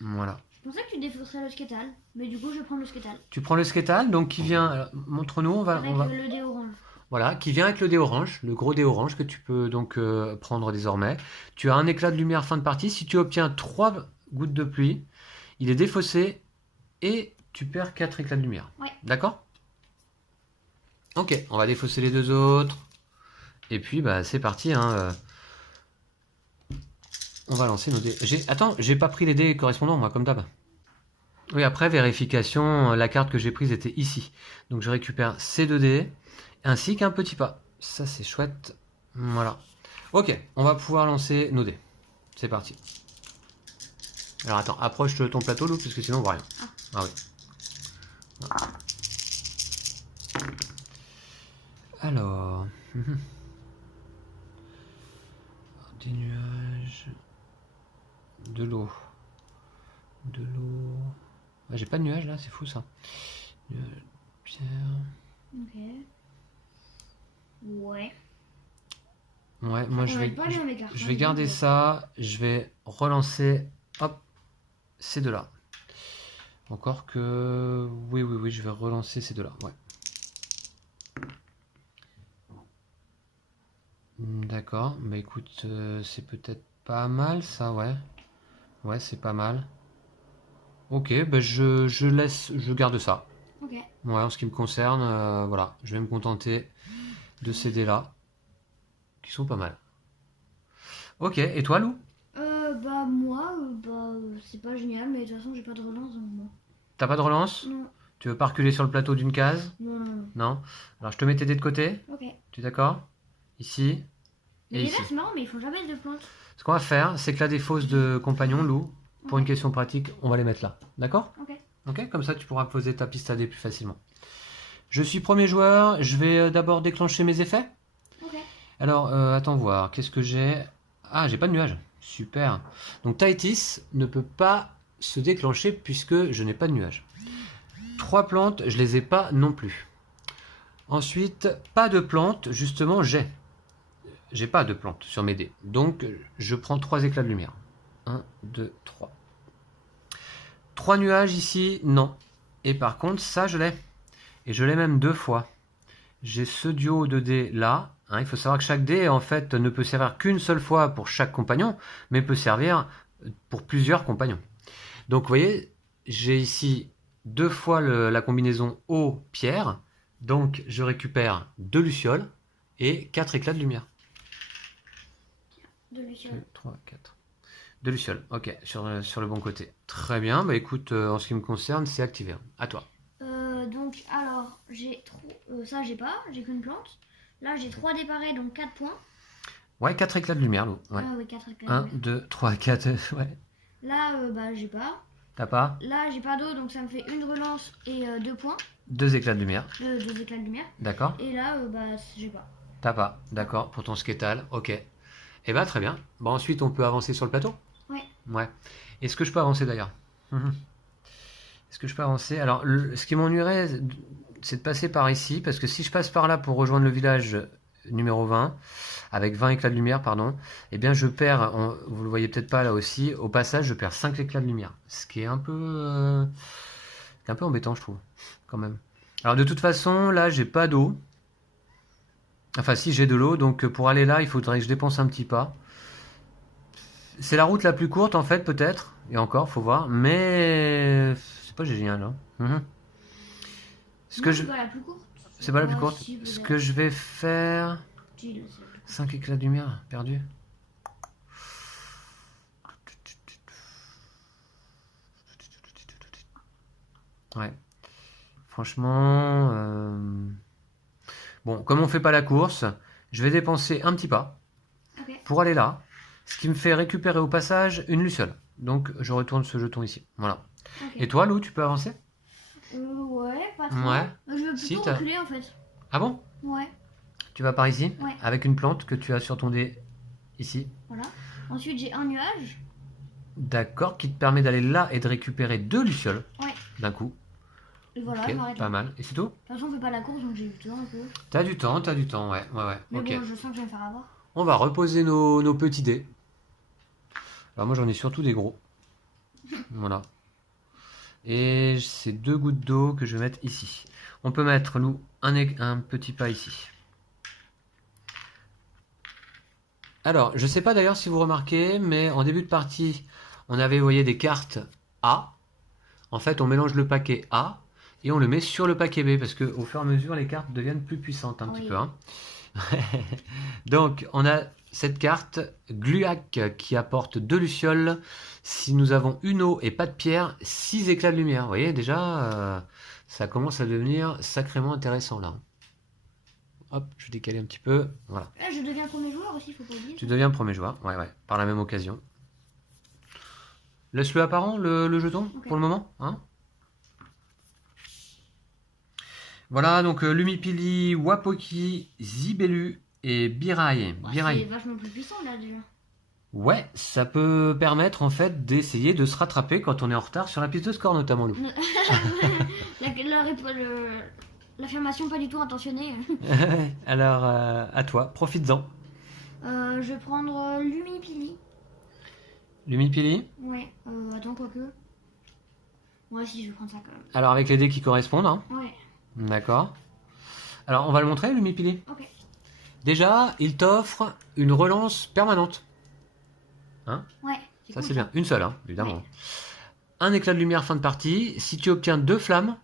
Voilà. Je pensais que tu défausserais le Sketal, mais du coup je vais prendre le Sketal. Tu prends le Sketal, donc qui vient... alors, montre-nous, Avec le dé orange. Voilà, qui vient avec le dé orange, le gros dé orange que tu peux donc prendre désormais. Tu as un éclat de lumière fin de partie. Si tu obtiens 3 gouttes de pluie, il est défaussé et tu perds 4 éclats de lumière. Ouais. D'accord? Ok, on va défausser les 2 autres. Et puis, bah, c'est parti. Hein, on va lancer nos dés. Attends, j'ai pas pris les dés correspondants, moi, comme d'hab. Oui, après, vérification, la carte que j'ai prise était ici. Donc, je récupère ces 2 dés. Ainsi qu'un petit pas. Ça, c'est chouette. Voilà. Ok, on va pouvoir lancer nos dés. C'est parti. Alors, attends, approche ton plateau, Lou, parce que sinon, on voit rien. Ah oui. Alors, des nuages, de l'eau, de l'eau. Ah, j'ai pas de nuages là, c'est fou ça. Pierre. Ok. Ouais. Ouais, moi On a pas le même écart, je hein, vais garder donc, ça. Je vais relancer. Hop, ces deux-là. Encore que. Oui, je vais relancer ces deux-là. Ouais. D'accord. Bah écoute, c'est peut-être pas mal ça, ouais. Ouais, c'est pas mal. Ok, bah je garde ça. Ok. Ouais, en ce qui me concerne, voilà. Je vais me contenter de ces dés-là, qui sont pas mal. Ok, et toi, Lou? Bah moi, c'est pas génial, mais de toute façon j'ai pas de relance donc bon. T'as pas de relance? Non, Tu veux pas reculer sur le plateau d'une case? non. Non? Alors je te mets tes dés de côté. Ok. Tu es d'accord? Ici Mais et les ici. là c'est marrant, mais ils font jamais de plantes. Ce qu'on va faire, c'est que là des fausses de compagnons, Lou, pour une Ok. question pratique, on va les mettre là. D'accord? Ok. Ok, comme ça tu pourras poser ta piste à dés plus facilement. Je suis premier joueur, je vais d'abord déclencher mes effets. Ok. Alors, attends voir, qu'est-ce que j'ai? Ah, j'ai pas de nuage. Super. Donc Tahiti ne peut pas se déclencher puisque je n'ai pas de nuage. 3 plantes, je les ai pas non plus. Ensuite, pas de plantes, justement, j'ai. J'ai pas de plantes sur mes dés. Donc, je prends 3 éclats de lumière. 1, 2, 3. 3 nuages ici, non. Et par contre, ça, je l'ai. Et je l'ai même 2 fois. J'ai ce duo de dés là. Hein, il faut savoir que chaque dé, en fait, ne peut servir qu'une seule fois pour chaque compagnon, mais peut servir pour plusieurs compagnons. Donc, vous voyez, j'ai ici 2 fois la combinaison eau-pierre. Donc, je récupère 2 lucioles et 4 éclats de lumière. De 2, Luciole. 3, 4. De lucioles, ok, sur le bon côté. Très bien, bah écoute, en ce qui me concerne, c'est activé. À toi. Donc alors ça j'ai pas, j'ai qu'une plante. Là j'ai 3 déparés donc 4 points. Ouais, 4 éclats de lumière, Lou. Ouais. Ah oui 4 éclats. 1, 2, 3, 4. Ouais. Là bah j'ai pas. T'as pas? Là j'ai pas d'eau donc ça me fait une relance et 2 points. 2 éclats de lumière. 2 éclats de lumière. D'accord. Et là bah j'ai pas. T'as pas. D'accord, pour ton sketal. Ok. Eh bah très bien. Bon, ensuite, on peut avancer sur le plateau? Ouais. Ouais. Est-ce que je peux avancer d'ailleurs? Est-ce que je peux avancer? Alors, ce qui m'ennuierait, c'est de passer par ici, parce que si je passe par là pour rejoindre le village numéro 20, avec 20 éclats de lumière, pardon, eh bien je perds, vous le voyez peut-être pas là aussi, au passage je perds 5 éclats de lumière, ce qui est un peu embêtant je trouve, quand même. Alors de toute façon, là j'ai pas d'eau, enfin si j'ai de l'eau, donc pour aller là il faudrait que je dépense un petit pas. C'est la route la plus courte en fait peut-être, et encore, faut voir, mais c'est pas génial. Hein. Ce Non, que c'est je... pas la plus courte. C'est pas la plus Ah, courte. si, Ce peut-être. que je vais faire... Si, là, c'est la plus courte. 5 éclats de lumière perdus. Ouais. Franchement... Bon, comme on fait pas la course, je vais dépenser un petit pas Ok. pour aller là. Ce qui me fait récupérer au passage une luciole. Donc je retourne ce jeton ici. Voilà. Ok. Et toi, Lou, tu peux avancer? Ouais, pas trop. Ouais. Je veux Si, plutôt t'as- reculer en fait. Ah bon? Ouais, Tu vas par ici? Ouais. Avec une plante que tu as sur ton dé ici. voilà. Ensuite j'ai un nuage. D'accord, qui te permet d'aller là et de récupérer 2 lucioles Ouais. d'un coup. Et voilà, Ok, je m'arrête pas là. mal. Et c'est tout? De toute façon on fait pas la course donc j'ai eu le temps un peu. T'as du temps, ouais. Mais Ok. bon, je sens que je vais me faire avoir. On va reposer nos petits dés. Alors moi j'en ai surtout des gros. Voilà. Et c'est 2 gouttes d'eau que je vais mettre ici. On peut mettre, Lou, un petit pas ici. Alors, je sais pas d'ailleurs si vous remarquez, mais en début de partie, on avait, vous voyez, des cartes A. En fait, on mélange le paquet A et on le met sur le paquet B, parce qu'au fur et à mesure, les cartes deviennent plus puissantes un petit Oui. peu. Hein. Donc, on a cette carte Gluac qui apporte 2 lucioles. Si nous avons une eau et pas de pierre, 6 éclats de lumière. Vous voyez, déjà, ça commence à devenir sacrément intéressant là. Hop, je vais décaler un petit peu. Voilà. Là je deviens premier joueur aussi, faut pas oublier. Tu deviens premier joueur, ouais, par la même occasion. Laisse-le apparent, le jeton, Ok. pour le moment. Hein. Voilà, donc Lumipili, Wapoki, Zibelu et Biraye. Ouais, Biraye. c'est vachement plus puissant là déjà. Ouais, ça peut permettre en fait d'essayer de se rattraper quand on est en retard sur la piste de score notamment, Lou. L'affirmation pas du tout intentionnée. Alors, à toi, profites-en. Je vais prendre Lumipili. Lumipili. Ouais, attends, quoique. Ouais, si, je vais prendre ça quand même. Alors, avec les dés qui correspondent, hein. Ouais, D'accord. Alors, on va le montrer, Lumipili. ok. Déjà, il t'offre une relance permanente. Ouais, Ça, cool, c'est bien. Une seule, hein, évidemment. Ouais. Un éclat de lumière fin de partie. Si tu obtiens 2 flammes,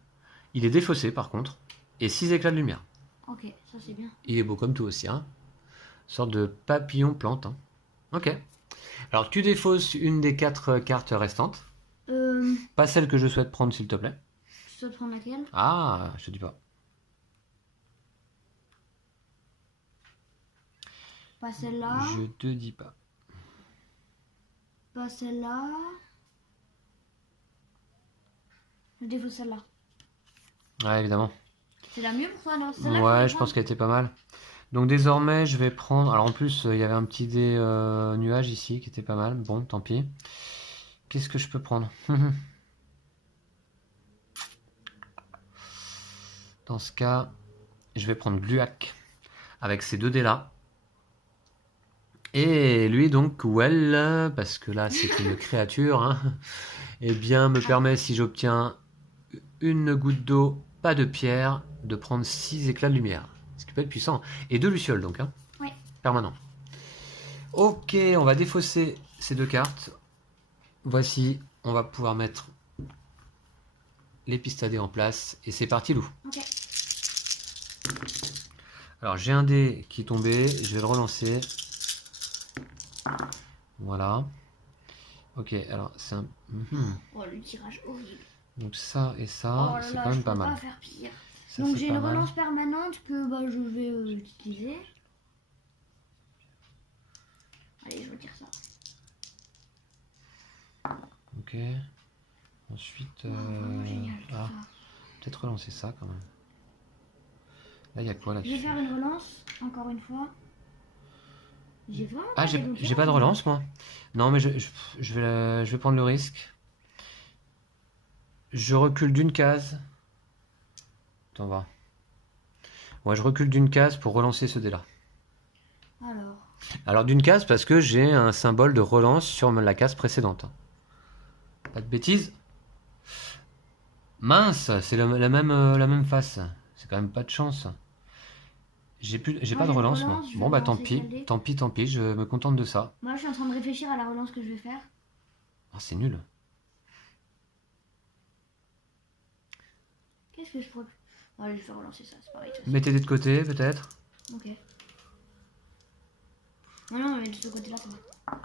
il est défaussé par contre. Et 6 éclats de lumière. Ok, ça c'est bien. Il est beau comme tout aussi, hein. Sorte de papillon plante, hein. Ok. Alors, tu défausses une des 4 cartes restantes. Pas celle que je souhaite prendre, s'il te plaît. Tu souhaites prendre laquelle? Ah, je te dis pas. Pas celle-là. Je te dis pas. Pas celle-là. Je défausse celle-là. Ouais, évidemment. C'est la mieux pour toi, non? C'est celle-là que Ouais, vais je pense prendre. qu'elle était pas mal. Donc désormais, je vais prendre... Alors en plus, il y avait un petit dé nuage ici qui était pas mal. Bon, tant pis. Qu'est-ce que je peux prendre? Dans ce cas, je vais prendre Gluak avec ces 2 dés là. Et lui donc, well, parce que là c'est une créature, hein, eh bien me permet, si j'obtiens une goutte d'eau, pas de pierre, de prendre 6 éclats de lumière. Ce qui peut être puissant. Et 2 lucioles donc, hein. Ouais. Permanent. Ok, on va défausser ces 2 cartes. Voici, on va pouvoir mettre les pistes à dés en place. Et c'est parti, Lou. Ok. Alors j'ai un dé qui est tombé, je vais le relancer. Voilà. Ok, alors c'est un... Oh, le tirage horrible. Donc ça et Oh ça, là c'est là, quand je même pas peux mal. pas faire pire. Ça, Donc c'est j'ai pas une mal. relance permanente que je vais utiliser. Allez, je retire ça. Ok. Ensuite, Vraiment génial tout ça. peut-être relancer ça quand même. Là, il y a quoi Je vais là-dessus? faire une relance, encore une fois. J'ai vraiment Ah, pas les j'ai pas de relance moi. Non, mais je vais prendre le risque. Je recule d'une case. Attends, va. Ouais, je recule d'une case pour relancer ce dé-là. Alors d'une case parce que j'ai un symbole de relance sur la case précédente. Pas de bêtises. Mince, c'est la même face. C'est quand même pas de chance. J'ai pas de j'ai relance une moi. relance, je vais Bon bah tant relancer pis, celle D. tant pis, je me contente de ça. moi je suis en train de réfléchir à la relance que je vais faire. Ah, c'est nul. Qu'est-ce que je pourrais... Allez, je vais relancer ça, c'est pareil. Mettez des de côté peut-être. Ok. Non, mais de ce côté-là, ça va.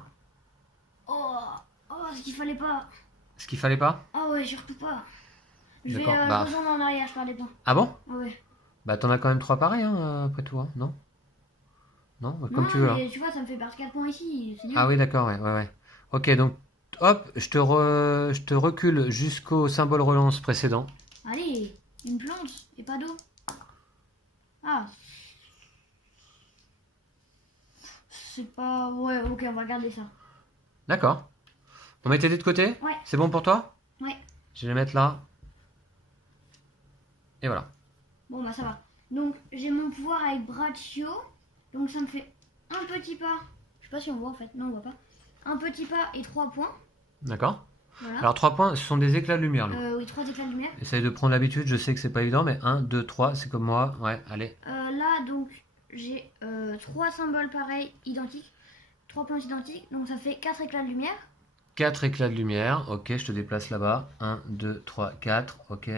Oh, ce qu'il fallait pas. Ce qu'il fallait pas. Ah ouais, surtout pas. Je vais D'accord, bah. retourner en arrière, je perds des points. Ah bon? Ah ouais. Bah t'en as quand même 3 pareils hein, après tout, hein, non? Non, bah, comme Non, tu veux. mais Hein. tu vois, ça me fait perdre 4 points ici. C'est nul. Ah oui, d'accord, ouais. Ok, donc hop, je te recule jusqu'au symbole relance précédent. Allez, une plante et pas d'eau. Ah. C'est pas... Ouais, ok, on va garder ça. D'accord. On met tes dés de côté? Ouais. C'est bon pour toi? Ouais. Je vais les mettre là. Et voilà. Bon, bah ça va. Donc, j'ai mon pouvoir avec Braccio. Donc, ça me fait un petit pas. Je sais pas si on voit en fait. Non, on voit pas. Un petit pas et 3 points. D'accord. Voilà. Alors 3 points, ce sont des éclats de lumière. Lou. Oui, 3 éclats de lumière. Essaye de prendre l'habitude, je sais que c'est pas évident, mais 1, 2, 3, c'est comme moi. Ouais, allez. Là, donc, j'ai 3 symboles pareils, identiques. 3 plantes identiques. Donc, ça fait 4 éclats de lumière. 4 éclats de lumière. Ok, je te déplace là-bas. 1, 2, 3, 4. Ok.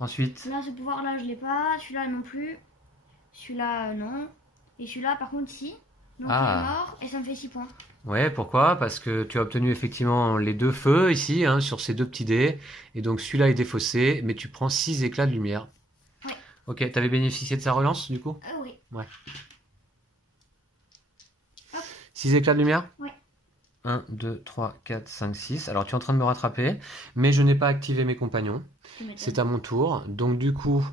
Ensuite. Là, ce pouvoir-là, je l'ai pas. Celui-là, non plus. Celui-là, non. Et celui-là, par contre, si. Donc, il est mort. Et ça me fait 6 points. Ouais, pourquoi? Parce que tu as obtenu effectivement les 2 feux ici, hein, sur ces 2 petits dés. Et donc celui-là est défaussé, mais tu prends 6 éclats de lumière. Ouais. Ok, t'avais bénéficié de sa relance du coup? Oui. Ouais. Hop. 6 éclats de lumière? Ouais. 1, 2, 3, 4, 5, 6. Alors tu es en train de me rattraper, mais je n'ai pas activé mes compagnons. Tu m'étonnes. C'est à mon tour. Donc du coup,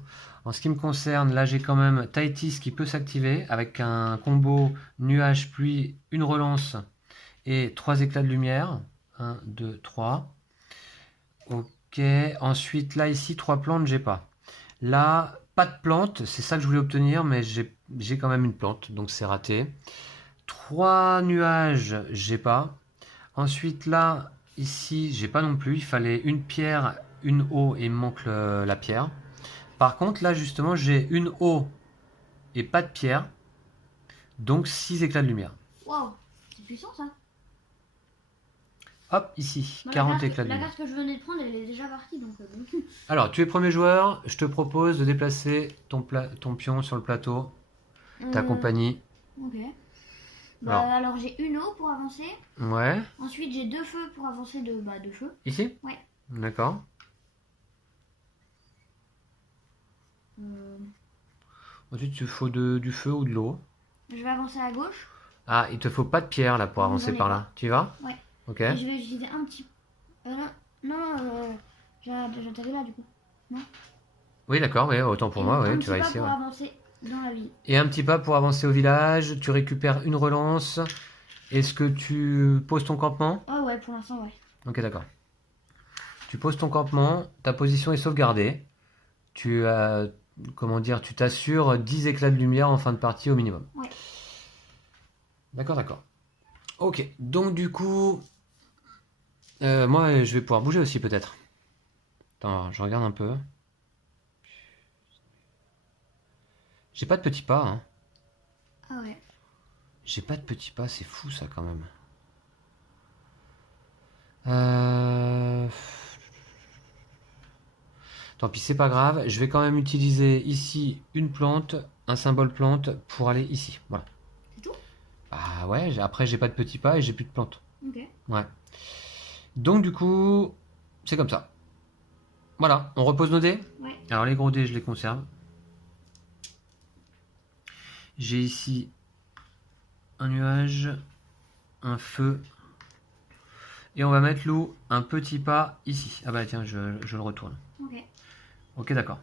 en ce qui me concerne, là j'ai quand même Tahiti qui peut s'activer avec un combo nuage, pluie, une relance et 3 éclats de lumière. 1, 2, 3. Ok. Ensuite, là ici, 3 plantes, j'ai pas. Là, pas de plante, c'est ça que je voulais obtenir, mais j'ai quand même une plante, donc c'est raté. 3 nuages, j'ai pas. Ensuite, là, ici, j'ai pas non plus. Il fallait une pierre, une eau et il me manque la pierre. Par contre, là, justement, j'ai une eau et pas de pierre. Donc 6 éclats de lumière. Waouh, c'est puissant ça. Hop, ici, Moi, 40 éclats de la lumière. carte que je venais de prendre, elle est déjà partie, donc bon. Alors, tu es premier joueur. Je te propose de déplacer ton pion sur le plateau. Ta compagnie. Ok. Bah, alors j'ai une eau pour avancer. Ouais. Ensuite j'ai 2 feux pour avancer de feu. Ici? Ouais. D'accord. Ensuite, il te faut du feu ou de l'eau. Je vais avancer à gauche. Ah, il te faut pas de pierre là pour Non, avancer j'en ai par pas. là. Tu y vas? Ouais. Ok. Et je vais utiliser un petit. J'atterris là du coup. Oui, d'accord, ouais, autant pour Et moi, donc, ouais, un tu petit vas pas ici. pour Ouais. avancer dans la ville. Et un petit pas pour avancer au village. Tu récupères une relance. Est-ce que tu poses ton campement? Ah ouais, pour l'instant ouais. Ok, d'accord. Tu poses ton campement. Ta position est sauvegardée. Tu as, comment dire, tu t'assures 10 éclats de lumière en fin de partie au minimum. Ouais. D'accord, d'accord. Ok, donc du coup, moi je vais pouvoir bouger aussi peut-être. Attends, je regarde un peu. J'ai pas de petits pas, hein. Ah ouais. J'ai pas de petits pas, c'est fou ça quand même. Euh... Tant pis, c'est pas grave. Je vais quand même utiliser ici une plante, un symbole plante pour aller ici. Voilà. C'est tout? Ah ouais, après j'ai pas de petits pas et j'ai plus de plantes. Ok. Ouais. Donc du coup, c'est comme ça. Voilà, on repose nos dés. Ouais. Alors les gros dés, je les conserve. J'ai ici un nuage, un feu. Et on va mettre Lou un petit pas ici. Ah bah tiens, je le retourne. Ok. Ok, d'accord.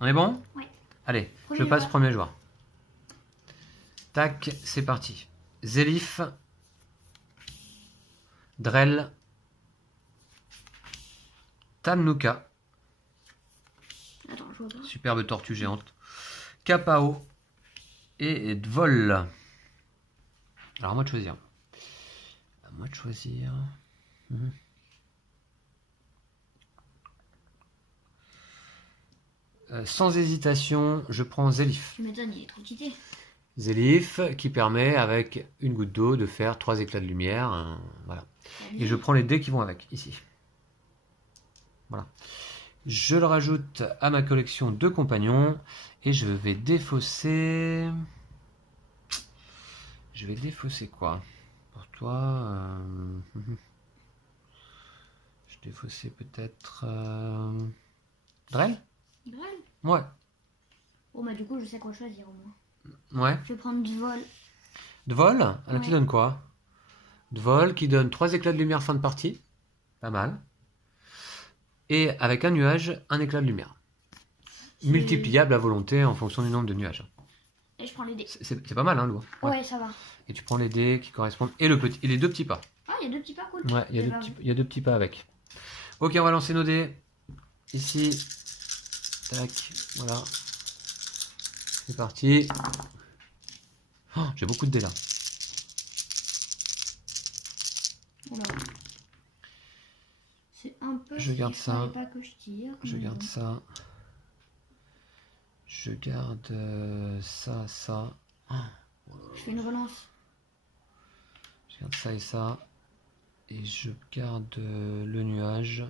On est bon? Ouais. Allez, Premier je passe joueur. premier joueur. Tac, c'est parti. Zélif. Drell. Tamnuka. Attends, je vois pas. Superbe tortue géante. Kapao. Et Dvol. Alors, à moi de choisir. À moi de choisir. Sans hésitation, je prends Zélif. Tu m'étonnes, il est trop cheaté. Zélif qui permet avec une goutte d'eau de faire 3 éclats de lumière. Voilà. Et je prends les dés qui vont avec, ici. Voilà. Je le rajoute à ma collection de compagnons. Et je vais défausser... Je vais défausser quoi? Pour toi... Je vais défausser peut-être... Drell? Drôle. Ouais. Bon bah du coup je sais quoi choisir au moins. Ouais. Je vais prendre du vol. Dvol, alors qui Ouais. donne quoi? Dvol qui donne 3 éclats de lumière fin de partie. Pas mal. Et avec un nuage, un éclat de lumière. Multipliable à volonté en fonction du nombre de nuages. Et je prends les dés. C'est pas mal, hein, Lou? Ouais, ça va. Et tu prends les dés qui correspondent. Et les 2 petits pas. Ah, il y a 2 petits pas, cool. Ouais, il y J'avais il y a 2 petits pas avec. Ok, on va lancer nos dés. Ici. Tac, voilà. C'est parti. Oh, j'ai beaucoup de dés là. Oula. C'est un peu. Je garde il fallait ça. pas que je tire. Je mais garde bon. ça. Je garde ça, ça. Oh, Je fais une relance. je garde ça et ça. Et je garde le nuage.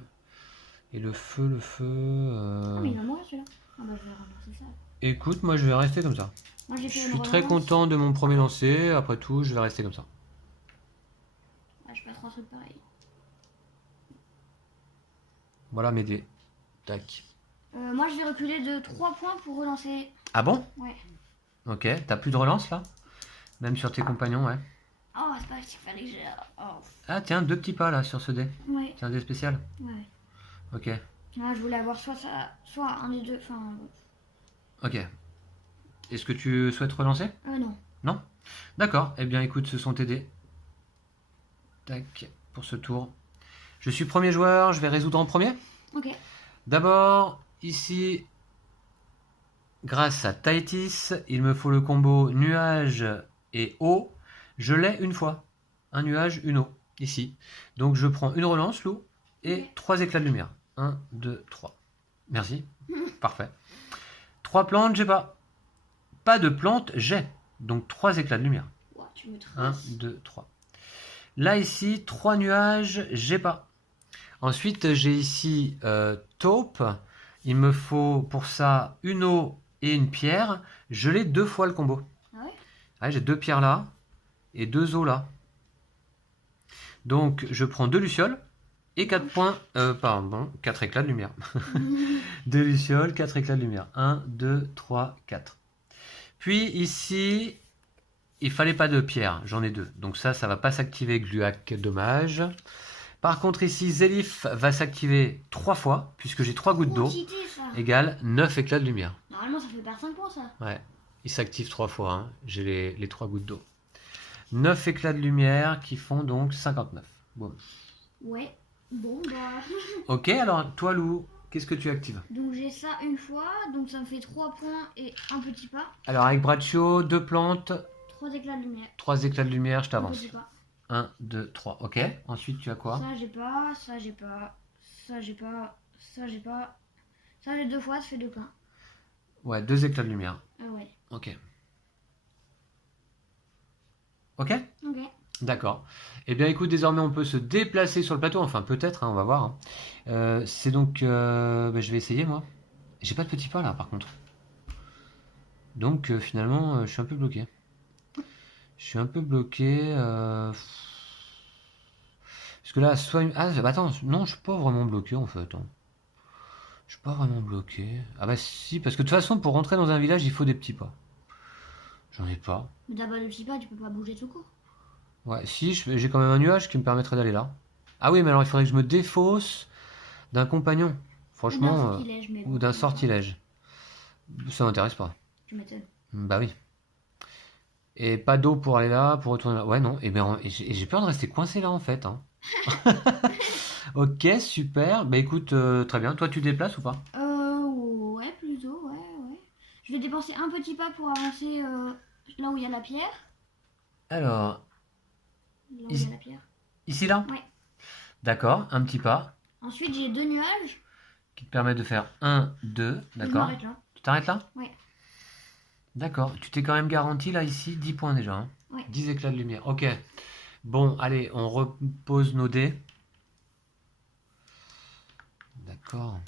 Et le feu, Ah, mais il va mourir celui-là. Ah, bah je vais relancer ça. Écoute, moi je vais rester comme ça. Moi j'ai Je fait une suis relance. très content de mon premier lancer. Après tout, je vais rester comme ça. Ouais, je fais 3 trucs pareils. Voilà mes dés. Tac. Moi je vais reculer de 3 points pour relancer. Ah bon? Ouais. Ok, t'as plus de relance là? Même sur tes compagnons, ouais. Oh, c'est pas qu'il fallait que j'ai... Oh. Ah tiens, 2 petits pas là sur ce dé. Ouais, C'est un dé spécial. ouais. Ok, Ah, je voulais avoir soit ça, soit un des deux. Enfin, ok. Est-ce que tu souhaites relancer? non. Non? D'accord, eh bien écoute, ce sont tes dés. Tac, pour ce tour. Je suis premier joueur, je vais résoudre en premier. Ok. D'abord, ici, grâce à Taïtis, il me faut le combo nuage et eau. Je l'ai une fois. Un nuage, une eau. Ici. Donc je prends une relance, Lou, et Ok. 3 éclats de lumière. 1, 2, 3. Merci. Parfait. 3 plantes, j'ai pas. Pas de plantes, j'ai. Donc 3 éclats de lumière. Ouah, tu me 1, traces. 2, 3. Là, ici, 3 nuages, j'ai pas. Ensuite, j'ai ici taupe. Il me faut pour ça une eau et une pierre. Je l'ai 2 fois le combo. Ah ouais? Ouais, j'ai 2 pierres là et 2 eaux là. Donc, je prends 2 lucioles et 4 points. Pardon, 4 éclats de lumière. 2 lucioles, 4 éclats de lumière. 1, 2, 3, 4. Puis ici, il fallait pas de pierre. J'en ai 2. Donc ça va pas s'activer. Gluac, dommage. Par contre, ici, Zélif va s'activer 3 fois, puisque j'ai 3 gouttes d'eau, Quantité, ça. égale 9 éclats de lumière. Normalement, ça fait perdre 5 points, ça. Ouais, il s'active 3 fois, hein. J'ai les 3 gouttes d'eau. 9 éclats de lumière qui font donc 59. Bon. Ouais. Bon, bah. Ok, alors toi, Lou, qu'est-ce que tu actives? Donc, j'ai ça une fois. Donc, ça me fait 3 points et un petit pas. Alors, avec Braccio, 2 plantes, 3 éclats de lumière. 3 éclats de lumière, je Un t'avance. petit pas. 1, 2, 3. Ok, ensuite, tu as quoi? Ça, j'ai pas. Ça, j'ai pas. Ça, j'ai pas. Ça, j'ai pas. Ça, j'ai 2 fois, ça fait 2 points. Ouais, 2 éclats de lumière. Ah ouais. Ok. Ok? Ok. D'accord. Eh bien, écoute, désormais, on peut se déplacer sur le plateau. Enfin, peut-être, hein, on va voir, hein. C'est donc... je vais essayer, moi. J'ai pas de petit pas, là, par contre. Donc, finalement, je suis un peu bloqué. Je suis un peu bloqué. Parce que là, soit... Ah, attends, non, je suis pas vraiment bloqué, en fait, hein. Je suis pas vraiment bloqué. Ah bah si, parce que de toute façon, pour rentrer dans un village, il faut des petits pas. J'en ai pas. Mais t'as pas de petit pas, tu peux pas bouger tout court. Ouais, si, j'ai quand même un nuage qui me permettrait d'aller là. Ah oui, mais alors il faudrait que je me défausse d'un compagnon. Ou d'un Franchement, sortilège, mais ou bon, d'un ça, sortilège. Ça m'intéresse pas. Tu m'étonnes. Bah oui. Et pas d'eau pour aller là, pour retourner là. Ouais, non. Et j'ai peur de rester coincé là en fait, hein. Ok, super. Bah écoute, très bien. Toi, tu déplaces ou pas? Ouais, plutôt, ouais. Je vais dépenser un petit pas pour avancer là où il y a la pierre. Alors, Là où il y a la pierre. ici là? Ouais. D'accord, un petit pas Ensuite, j'ai 2 nuages. qui te permet de faire 1, 2. Je D'accord. m'arrête là. Tu t'arrêtes là? Ouais. D'accord. Tu t'es quand même garanti là, ici, 10 points déjà, hein. Ouais. 10 éclats de lumière. Ok. Bon, allez, on repose nos dés. D'accord.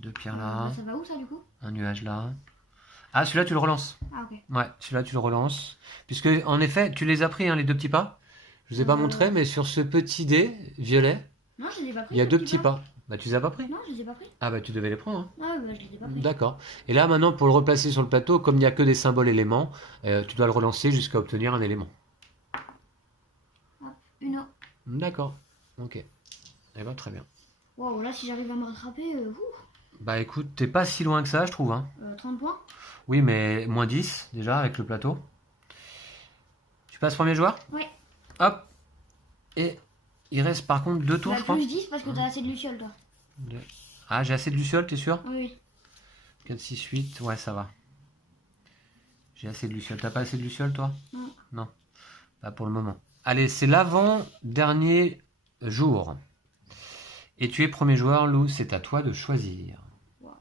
2 pierres là, Ça va où ça du coup? un nuage là. Ah, celui-là, tu le relances. Ah, ok. Ouais, celui-là, tu le relances. Puisque, en effet, tu les as pris, hein, les 2 petits pas. Je vous ai pas montré, mais sur ce petit dé violet, Non, je les ai pas pris. il y a les 2 petits pas. Bah, tu les as pas pris? Non, je les ai pas pris. Ah, bah, tu devais les prendre, hein. Ah, bah, je les ai pas pris. D'accord. Et là, maintenant, pour le replacer sur le plateau, comme il n'y a que des symboles éléments, tu dois le relancer jusqu'à obtenir un élément. Hop, une eau. D'accord. Ok. Eh ben, très bien. Waouh, là, si j'arrive à me rattraper, Bah, écoute, t'es pas si loin que ça, je trouve, hein. 30 points. Oui, mais moins 10, déjà, avec le plateau. Tu passes premier joueur? Ouais. Hop. Et il reste, par contre, 2 tours, Bah, je crois. plus 10 parce que t'as assez de lucioles, toi. Deux. Ah, j'ai assez de lucioles, t'es sûr? Oui. 4, 6, 8, ouais, ça va. J'ai assez de lucioles. T'as pas assez de lucioles, toi? Non. Non. Pas pour le moment. Allez, c'est l'avant-dernier jour. Et tu es premier joueur, Lou, c'est à toi de choisir. Wow.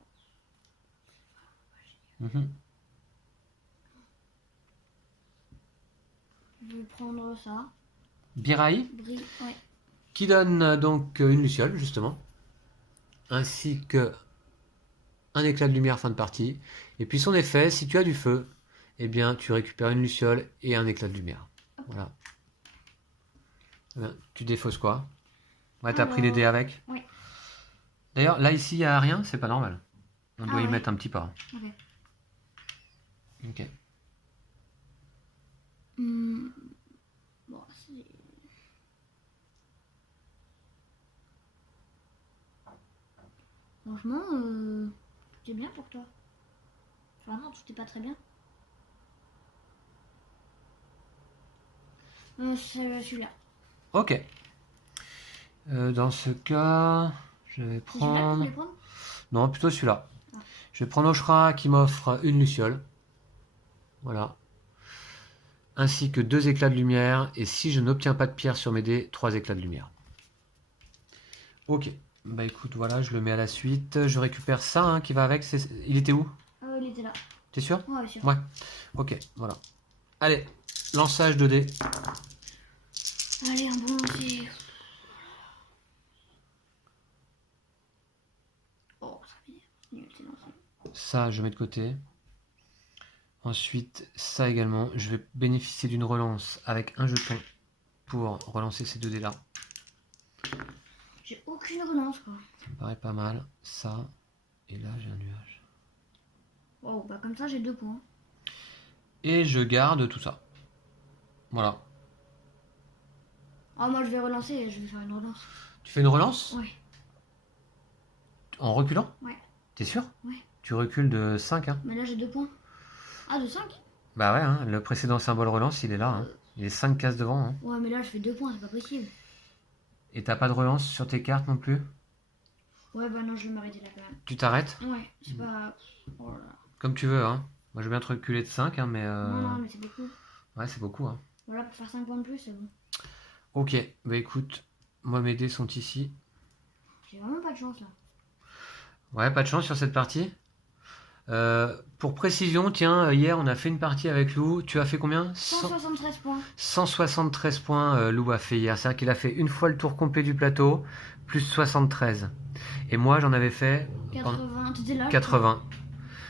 Mhm. Je vais prendre ça. Biraï, Ouais. qui donne donc une luciole, justement, ainsi que un éclat de lumière fin de partie. Et puis son effet, si tu as du feu, eh bien, tu récupères une luciole et un éclat de lumière. Voilà. Eh bien, tu défausses quoi? Ouais, t'as pris les dés avec? Oui. D'ailleurs, là, ici, il n'y a rien, c'est pas normal. On doit y ouais. mettre un petit pas. Ok. Ok. Bon, franchement, c'est bien pour toi. Enfin non, tout est pas très bien. C'est celui-là. Ok. Dans ce cas, je vais C'est celui-là que tu prendre... voulais prendre? Non, plutôt celui-là. Ah. Je vais prendre Oshra qui m'offre une luciole. Voilà. Ainsi que 2 éclats de lumière. Et si je n'obtiens pas de pierre sur mes dés, 3 éclats de lumière. Ok. Bah écoute, voilà, je le mets à la suite. Je récupère ça hein, qui va avec. Il était où? Il était là. T'es sûr? Ouais, sûr. Ouais. Ok, voilà. Allez, lançage de dés. Allez, un bon lancer. Oh, ça m'énerve. Nul, c'est lancé. Ça, je mets de côté. Ensuite, ça également. Je vais bénéficier d'une relance avec un jeton pour relancer ces 2 dés-là. J'ai aucune relance, quoi. Ça me paraît pas mal. Ça. Et là, j'ai un nuage. Wow, bah comme ça, j'ai 2 points. Et je garde tout ça. Voilà. Ah, moi, je vais relancer et je vais faire une relance. Tu fais une relance? Ouais. En reculant? Ouais. T'es sûr? Ouais. Tu recules de 5, hein? Mais là, j'ai 2 points. Ah, de 5? Bah ouais, hein, le précédent symbole relance, il est là. Hein. Il est 5 cases devant. Hein. Ouais, mais là, je fais 2 points, c'est pas possible. Et t'as pas de relance sur tes cartes non plus? Ouais, bah non, je vais m'arrêter là quand même. Tu t'arrêtes? Ouais, c'est pas... Oh là là. Comme tu veux, hein. Moi, je veux bien te reculer de 5, hein, mais... Non, mais c'est beaucoup. Ouais, c'est beaucoup, hein. Voilà, pour faire 5 points de plus, c'est bon. Ok, bah écoute, moi, mes dés sont ici. J'ai vraiment pas de chance, là. Ouais, pas de chance sur cette partie. Pour précision, tiens, hier, on a fait une partie avec Lou. Tu as fait combien? 173 points. 173 points, Lou a fait hier. C'est-à-dire qu'il a fait une fois le tour complet du plateau, plus 73. Et moi, j'en avais fait... 80, t'étais là? 80.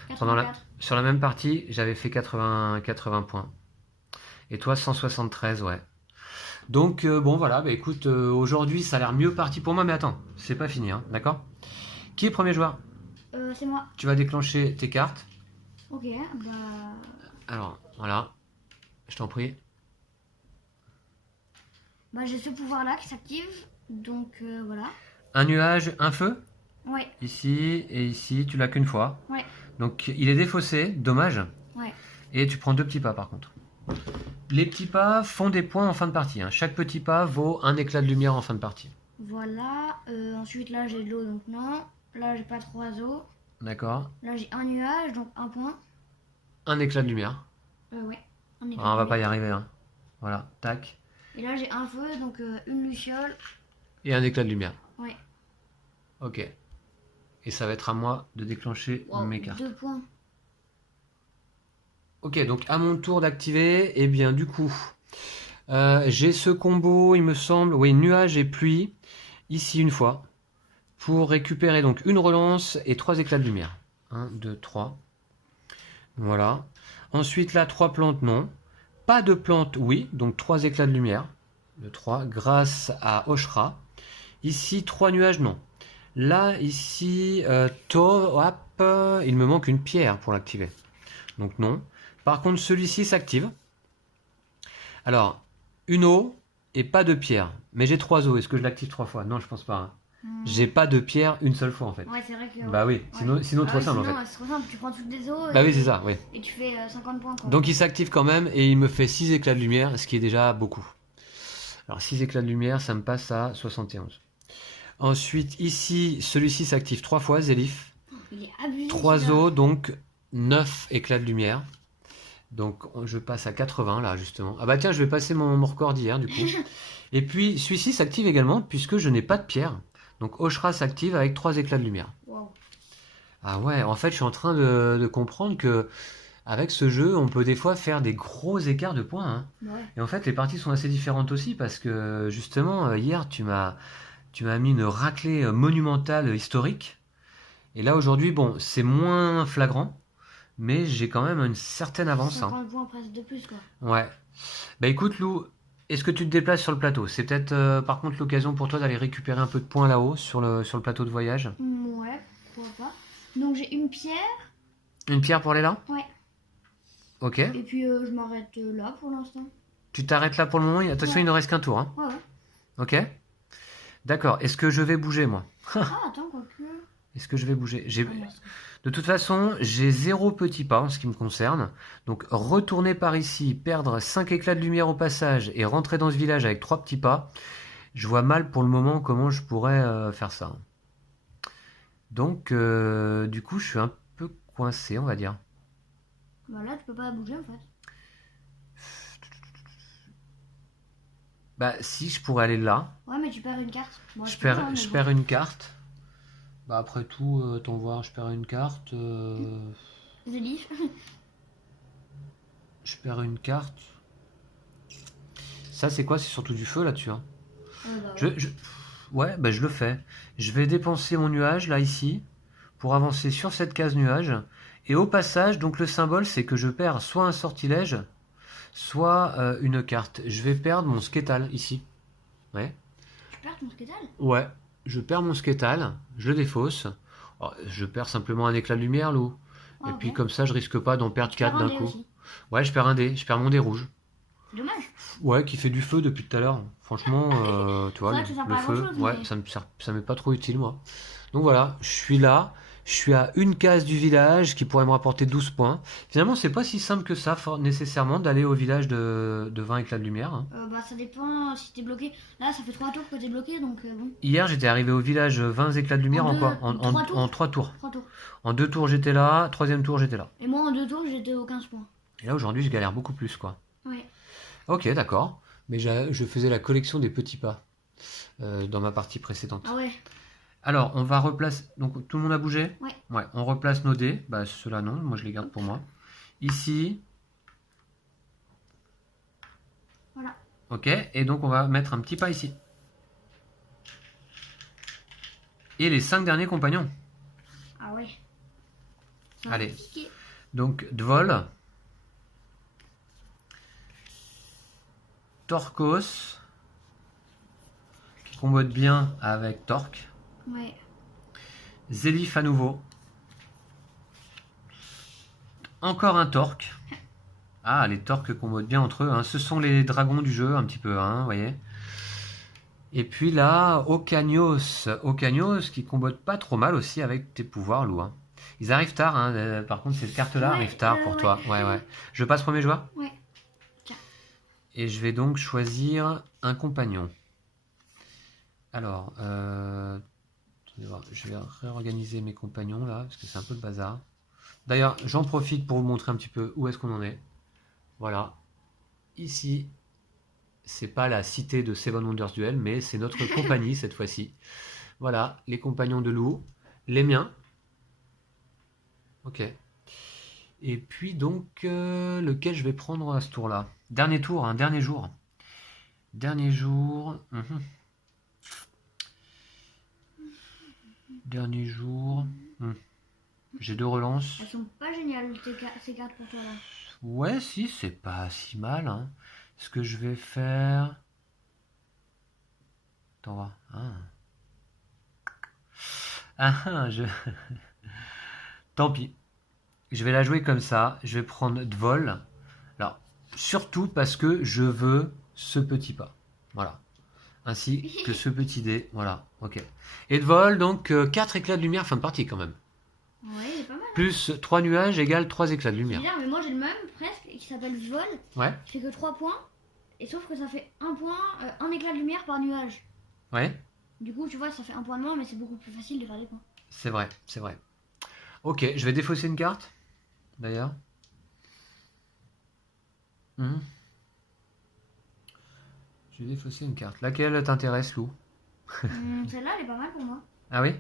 84. Sur la même partie, j'avais fait 80 points. Et toi, 173, ouais. Donc, bon, voilà, bah écoute, aujourd'hui, ça a l'air mieux parti pour moi, mais attends, c'est pas fini, hein, d'accord? Qui est premier joueur? C'est moi. Tu vas déclencher tes cartes. Ok, bah... Alors, voilà, je t'en prie. Bah, j'ai ce pouvoir-là qui s'active, donc voilà. Un nuage, un feu? Ouais, Ici et ici, tu l'as qu'une fois. ouais, Donc, il est défaussé, dommage. ouais. Et tu prends 2 petits pas, par contre. Les petits pas font des points en fin de partie. Hein. Chaque petit pas vaut un éclat de lumière en fin de partie. Voilà, ensuite là j'ai de l'eau, donc non. Là j'ai pas 3 eaux. D'accord? Là j'ai un nuage, donc 1 point. Un éclat de lumière. Ouais, un éclat Ah, on de va pas y lumière. arriver. Hein. Voilà, tac. Et là j'ai un feu, donc une luciole. Et un éclat de lumière. Ouais. Ok. Et ça va être à moi de déclencher Wow, mes cartes. 2 points. Ok, donc à mon tour d'activer, et bien du coup, j'ai ce combo, il me semble, oui, nuage et pluie, ici une fois, pour récupérer donc une relance et 3 éclats de lumière. 1, 2, 3. Voilà. Ensuite là, 3 plantes, non. Pas de plantes, oui, donc 3 éclats de lumière. Le 3, grâce à Oshra. Ici, 3 nuages, non. Là, ici, il me manque une pierre pour l'activer. Donc non. Par contre, celui-ci s'active. Alors, une eau et pas de pierre. Mais j'ai 3 eaux. Est-ce que je l'active 3 fois? Non, je pense pas. Hein. J'ai pas de pierre une seule fois en fait. Ouais, c'est vrai que... Bah oui, sinon trop simple en fait. C'est trop simple, tu prends toutes les eaux. Bah oui, c'est ça, oui. Et tu fais 50 points. Quoi. Donc il s'active quand même et il me fait 6 éclats de lumière, ce qui est déjà beaucoup. Alors 6 éclats de lumière, ça me passe à 71. Ensuite, ici, celui-ci s'active 3 fois, Zélif. Il est abusé. 3 eaux, donc 9 éclats de lumière. Donc je passe à 80 là justement. Ah bah tiens, je vais passer mon record d'hier du coup. Et puis celui-ci s'active également puisque je n'ai pas de pierre. Donc Oshra s'active avec 3 éclats de lumière. Wow. Ah ouais, en fait je suis en train de comprendre que avec ce jeu, on peut des fois faire des gros écarts de points. Hein. Ouais. Et en fait les parties sont assez différentes aussi parce que justement hier tu m'as mis une raclée monumentale historique. Et là aujourd'hui, bon, c'est moins flagrant. Mais j'ai quand même une certaine avance. 50 points presque de plus quoi. Ouais. Bah écoute Lou, est-ce que tu te déplaces sur le plateau? C'est peut-être par contre l'occasion pour toi d'aller récupérer un peu de points là-haut sur le plateau de voyage. Ouais, pourquoi pas. Donc j'ai une pierre. Une pierre pour aller là? Ouais. Ok. Et puis je m'arrête là pour l'instant. Tu t'arrêtes là pour le moment. Attention, Ouais. il ne reste qu'un tour. Hein. Ouais, ouais. Ok. D'accord. Est-ce que je vais bouger, moi? Ah, attends, quoique. Est-ce que je vais bouger? Ah, non, c'est- De toute façon, j'ai 0 petit pas en ce qui me concerne. Donc, retourner par ici, perdre 5 éclats de lumière au passage et rentrer dans ce village avec 3 petits pas, je vois mal pour le moment comment je pourrais faire ça. Donc, du coup, je suis un peu coincé, on va dire. Bah là, tu peux pas bouger en fait. Bah, si, je pourrais aller là. Ouais, mais tu perds une carte. Bon, Je je peux pas, perds, hein, mais je bon. perds une carte. Bah, après tout, t'en voir, je perds une carte. Zélif. Je perds une carte. Ça, c'est quoi? C'est surtout du feu là-dessus. Hein. Bah Je, ouais. je- Ouais, bah, je le fais. Je vais dépenser mon nuage là, ici, pour avancer sur cette case nuage. Et au passage, donc le symbole, c'est que je perds soit un sortilège, soit une carte. Je vais perdre mon sketal ici. Ouais. Tu perds ton sketal? Ouais. Je perds mon sketal, je le défausse. Oh, je perds simplement un éclat de lumière, Lou. Et Ah, puis ok. comme ça, je risque pas d'en Et perdre tu perds 4 un d'un dé coup. aussi. Ouais, je perds un dé, je perds mon dé rouge. C'est dommage. Ouais, qui fait du feu depuis tout à l'heure. Franchement, tu C'est vois, vrai que ça sert le pas à grand feu, chose, ouais, mais. ça m'est pas trop utile, moi. Donc voilà, je suis là, je suis à une case du village qui pourrait me rapporter 12 points. Finalement, c'est pas si simple que ça, nécessairement, d'aller au village de 20 éclats de lumière. Hein. Bah, ça dépend si t'es bloqué. Là, ça fait 3 tours que t'es bloqué, donc bon. Hier, j'étais arrivé au village 20 éclats de lumière En en deux, quoi? 3 tours. En 3 tours. 3 tours. En 2 tours, j'étais là, troisième tour, j'étais là. Et moi, en 2 tours, j'étais aux 15 points. Et là, aujourd'hui, je galère beaucoup plus, quoi. Ouais. Ok, d'accord. Mais je faisais la collection des petits pas dans ma partie précédente. Ah ouais. Alors, on va replacer. Donc, tout le monde a bougé? Ouais. Ouais, on replace nos dés. Bah, ceux-là, non. Moi, je les garde pour moi. Ici. Voilà. Ok. Et donc, on va mettre un petit pas ici. Et les 5 derniers compagnons. Ah ouais. Ça va Allez. piquer. Donc, Dvol. Torkos. Qui combote bien avec Torque. Ouais. Zélif à nouveau. Encore un Torque. Ah, les Torques combotent bien entre eux. Hein. Ce sont les dragons du jeu, un petit peu, hein, vous voyez. Et puis là, Ocanios. Ocanios qui combote pas trop mal aussi avec tes pouvoirs, Lou. Hein. Ils arrivent tard, hein. Par contre, cette carte-là Ouais, arrive tard pour ouais. toi. Ouais, ouais. Je passe premier joueur. Ouais. Et je vais donc choisir un compagnon. Alors, je vais réorganiser mes compagnons là, parce que c'est un peu le bazar. D'ailleurs, j'en profite pour vous montrer un petit peu où est-ce qu'on en est. Voilà. Ici, c'est pas la cité de Seven Wonders Duel, mais c'est notre compagnie cette fois-ci. Voilà, les compagnons de Lou, les miens. Ok. Et puis donc, lequel je vais prendre à ce tour-là? Dernier tour, hein, dernier jour. Dernier jour. Dernier jour. J'ai 2 relances. Elles sont pas géniales, ces cartes pour toi là. Ouais, si, c'est pas si mal. Hein. Ce que je vais faire. Attends, voir. Tant pis. Je vais la jouer comme ça. Je vais prendre Dvol. Alors, surtout parce que je veux ce petit pas. Voilà. Ainsi que ce petit dé. Voilà. Ok. Et Dvol, donc 4 éclats de lumière fin de partie quand même. Ouais, il est pas mal. Plus 3 nuages égale 3 éclats de C'est lumière. bizarre, mais moi j'ai le même presque, qui s'appelle Vol, Ouais. qui fait que 3 points. Et sauf que ça fait 1 point, 1 éclat de lumière par nuage. Ouais. Du coup, tu vois, ça fait 1 point de moins, mais c'est beaucoup plus facile de faire des points. C'est vrai, c'est vrai. Ok, je vais défausser une carte, d'ailleurs. Je vais défausser une carte. Laquelle t'intéresse, Lou? Celle-là, elle est pas mal pour moi. Ah oui?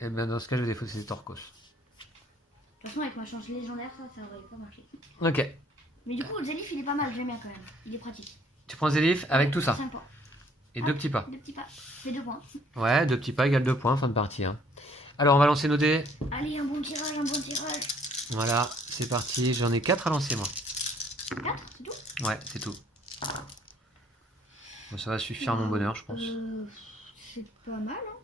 Eh bien, dans ce cas, je vais défausser Torkos. De toute façon, avec ma chance légendaire, ça aurait pas marché. Ok. Mais du coup, le Zélif, il est pas mal, j'aime bien quand même. Il est pratique. Tu prends Zélif avec tout ça. 5 points. Et 2 petits pas. 2 petits pas. Fait 2 points. Ouais, 2 petits pas égale 2 points, fin de partie. Hein. Alors, on va lancer nos dés. Allez, un bon tirage, un bon tirage. Voilà, c'est parti. J'en ai 4 à lancer, moi. 4, c'est tout? Ouais, c'est tout. Bon, ça va suffire à mon bonheur, je pense. C'est pas mal, hein.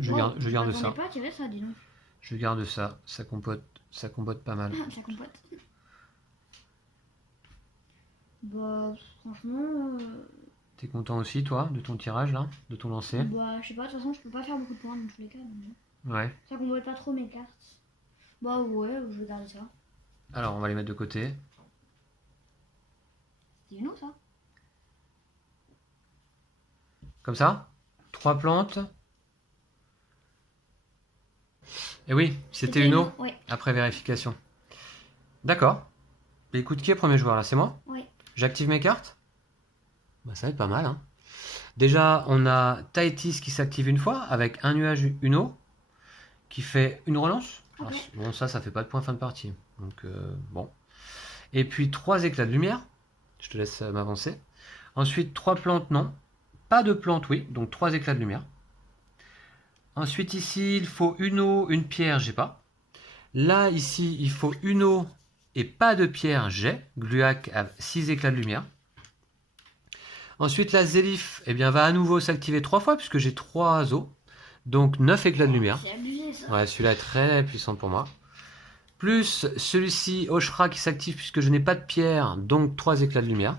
Je garde ça. Pas tirer ça, dis donc. Je garde ça. Ça compote Ça combote pas mal. Ça compote. Bah, franchement, T'es content aussi, toi, de ton tirage, là? De ton lancer? bah, je sais pas, de toute façon, je peux pas faire beaucoup de points dans tous les cas. Donc, Ouais. ça compote pas trop mes cartes. Bah, ouais, je vais garder ça. Alors, on va les mettre de côté. C'est Uno, ça? Comme ça? 3 plantes. Et oui, c'était Uno, Ouais, après vérification. D'accord. Mais écoute, qui est premier joueur, là? C'est moi? ouais. J'active mes cartes? Bah, ça va être pas mal, hein. Déjà, on a Tahiti qui s'active une fois, avec un nuage Uno, qui fait une relance. Ok. Alors, bon, ça fait pas de point fin de partie. Donc, bon. Et puis, 3 éclats de lumière. Je te laisse m'avancer. Ensuite, 3 plantes, non. Pas de plantes, oui. Donc, 3 éclats de lumière. Ensuite, ici, il faut une eau, une pierre, j'ai pas. Là, ici, il faut une eau et pas de pierre, j'ai. Gluac a 6 éclats de lumière. Ensuite, la Zélif, eh bien, va à nouveau s'activer 3 fois, puisque j'ai 3 eaux. Donc, 9 éclats de lumière. C'est abusé, ça. Ouais, celui-là est très puissant pour moi. Plus celui-ci, Oshra, qui s'active puisque je n'ai pas de pierre, donc 3 éclats de lumière.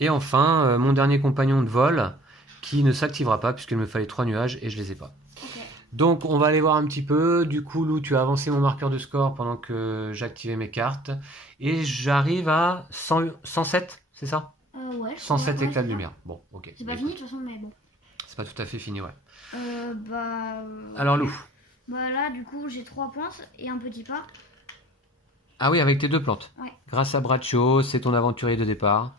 Et enfin, mon dernier compagnon de vol, qui ne s'activera pas puisqu'il me fallait 3 nuages et je les ai pas. Ok. Donc on va aller voir un petit peu. Du coup, Lou, tu as avancé mon marqueur de score pendant que j'activais mes cartes. Et j'arrive à 107, c'est ça? Ouais. 107 ouais, éclats de c'est ça. lumière. Bon, ok. C'est pas Écoute, fini, de toute façon, mais bon. c'est pas tout à fait fini, ouais. Bah. Alors Lou. Bah, là, du coup, j'ai 3 points et un petit pas. Ah oui, avec tes 2 plantes. Ouais. Grâce à Braccio, c'est ton aventurier de départ.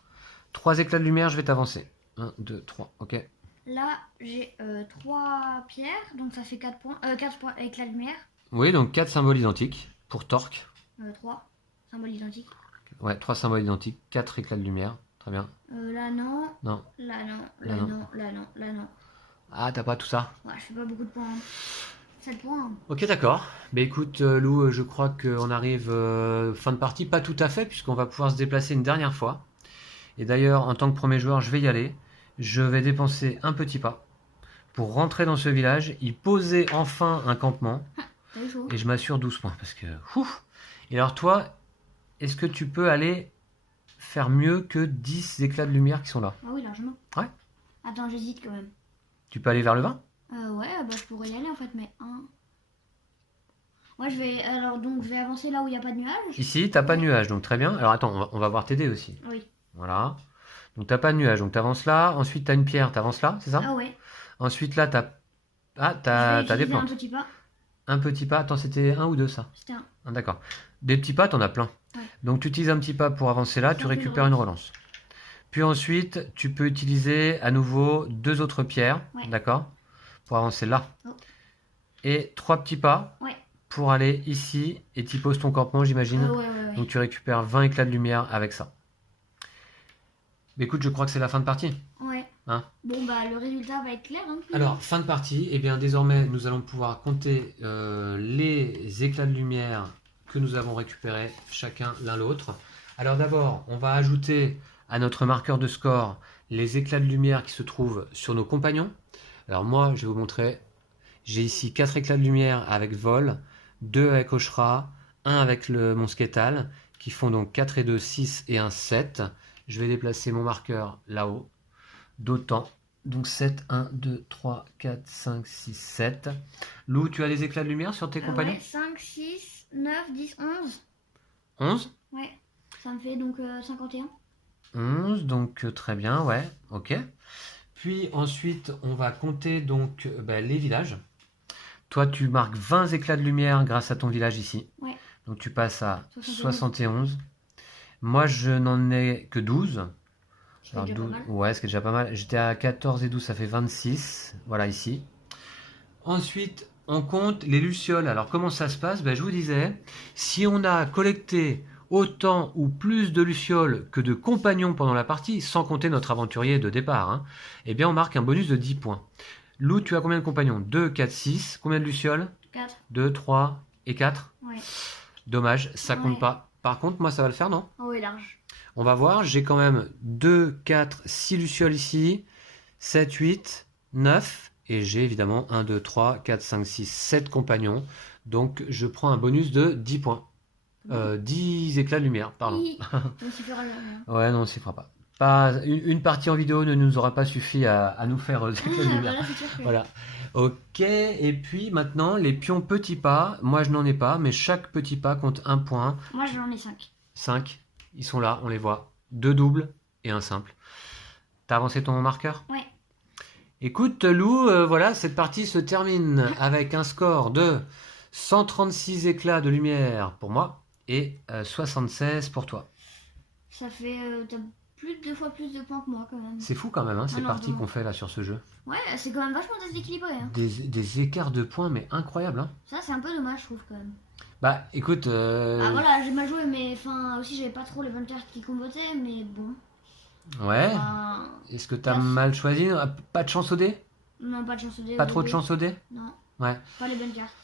3 éclats de lumière, je vais t'avancer. 1, 2, 3, ok. Là, j'ai 3 pierres, donc ça fait 4 points. 4 points avec la lumière. Oui, donc 4 symboles identiques pour Torque. 3 symboles identiques. Ouais, 3 symboles identiques, 4 éclats de lumière. Très bien. Là, non. Non. Là, non. Là, Là, non. non. Là, non. Là, non. Ah, t'as pas tout ça? Ouais, je fais pas beaucoup de points. 7 points. Ok, d'accord. Mais écoute, Lou, je crois qu'on arrive fin de partie. Pas tout à fait, puisqu'on va pouvoir se déplacer une dernière fois. Et d'ailleurs, en tant que premier joueur, je vais y aller. Je vais dépenser un petit pas pour rentrer dans ce village, y poser enfin un campement. T'as eu chaud. Et je m'assure 12 points, parce que... ouf. Et alors toi, est-ce que tu peux aller faire mieux que 10 éclats de lumière qui sont là? Ah oui, largement. Ouais. Attends, j'hésite quand même. Tu peux aller vers le 20? Ouais, bah je pourrais y aller en fait, mais un. Ouais, je vais. Alors, donc, je vais avancer là où il n'y a pas de nuages. Ici, t'as pas de nuage, donc très bien. Alors attends, on va voir t'aider aussi. Oui. Voilà. Donc t'as pas de nuage, donc t'avances là. Ensuite, t'as une pierre, t'avances là, c'est ça? Ah ouais. Ensuite, là, t'as... Ah, Je t'as vais des utiliser un plantes. petit pas. Un petit pas. Attends, c'était un ou deux, ça? C'était un. Ah, d'accord. Des petits pas, t'en as plein. Ouais. Donc tu utilises un petit pas pour avancer là, Ça tu fait une récupères une relance. Puis ensuite, tu peux utiliser à nouveau 2 autres pierres, Ouais. d'accord? Pour avancer là. Oh. Et 3 petits pas Ouais. pour aller ici et tu poses ton campement, j'imagine. Ouais. Donc tu récupères 20 éclats de lumière avec ça. Mais écoute, je crois que c'est la fin de partie. Ouais. Hein? Bon, bah, le résultat va être clair. Hein. Alors, fin de partie, et bien désormais nous allons pouvoir compter les éclats de lumière que nous avons récupérés chacun l'un l'autre. Alors d'abord, on va ajouter à notre marqueur de score les éclats de lumière qui se trouvent sur nos compagnons. Alors moi, je vais vous montrer, j'ai ici 4 éclats de lumière avec vol, 2 avec Oshra, 1 avec le Monsketal, qui font donc 4 et 2, 6 et 1, 7. Je vais déplacer mon marqueur là-haut, d'autant. Donc 7, 1, 2, 3, 4, 5, 6, 7. Lou, tu as les éclats de lumière sur tes compagnons? Ouais, 5, 6, 9, 10, 11. 11? Ouais. Ça me fait donc 51. 11, donc très bien, ouais, ok. Puis ensuite, on va compter donc les villages. Toi, tu marques 20 éclats de lumière grâce à ton village ici. Ouais. Donc tu passes à 71. 71. Moi, je n'en ai que 12. C'est Alors, déjà pas 12 mal. ouais, ce qui est déjà pas mal. J'étais à 14 et 12, ça fait 26. Voilà, ici. Ensuite, on compte les lucioles. Alors, comment ça se passe? Je vous disais, si on a collecté autant ou plus de lucioles que de compagnons pendant la partie, sans compter notre aventurier de départ, hein, eh bien, on marque un bonus de 10 points. Lou, tu as combien de compagnons? 2, 4, 6. Combien de lucioles? 4. 2, 3 et 4. Ouais. Dommage, ça compte Ouais. pas. Par contre, moi, ça va le faire, non? Oh, ouais, large. On va voir, j'ai quand même 2, 4, 6 lucioles ici, 7, 8, 9 Et j'ai évidemment 1, 2, 3, 4, 5, 6, 7 compagnons. Donc je prends un bonus de 10 points. 10 éclats de lumière, pardon. On s'y fera là. Ouais, non, on s'y fera pas. Une partie en vidéo ne nous aura pas suffi à nous faire des éclats de lumière. Voilà, c'est sûr que... Voilà. Ok, et puis maintenant, les pions petits pas. Moi, je n'en ai pas, mais chaque petit pas compte 1 point. Moi, j'en ai 5. 5, ils sont là, on les voit. 2 doubles et un simple. T'as avancé ton marqueur? Ouais. Écoute, Lou, voilà, cette partie se termine avec un score de 136 éclats de lumière pour moi et 76 pour toi. Ça fait... t'as deux fois plus de points que moi, quand même. C'est fou quand même, hein, ces non, parties non. qu'on fait là sur ce jeu. Ouais, c'est quand même vachement déséquilibré. Hein. Des écarts de points, mais incroyables. Hein. Ça, c'est un peu dommage, je trouve, quand même. Bah, écoute... Ah, voilà, j'ai mal joué, mais enfin, aussi, j'avais pas trop les bonnes cartes qui combattaient, mais bon. Ouais. Enfin, Est-ce que t'as mal choisi? Pas de chance au dé? non, pas de chance au dé. Pas trop de chance au dé? Non, Ouais. pas les bonnes cartes.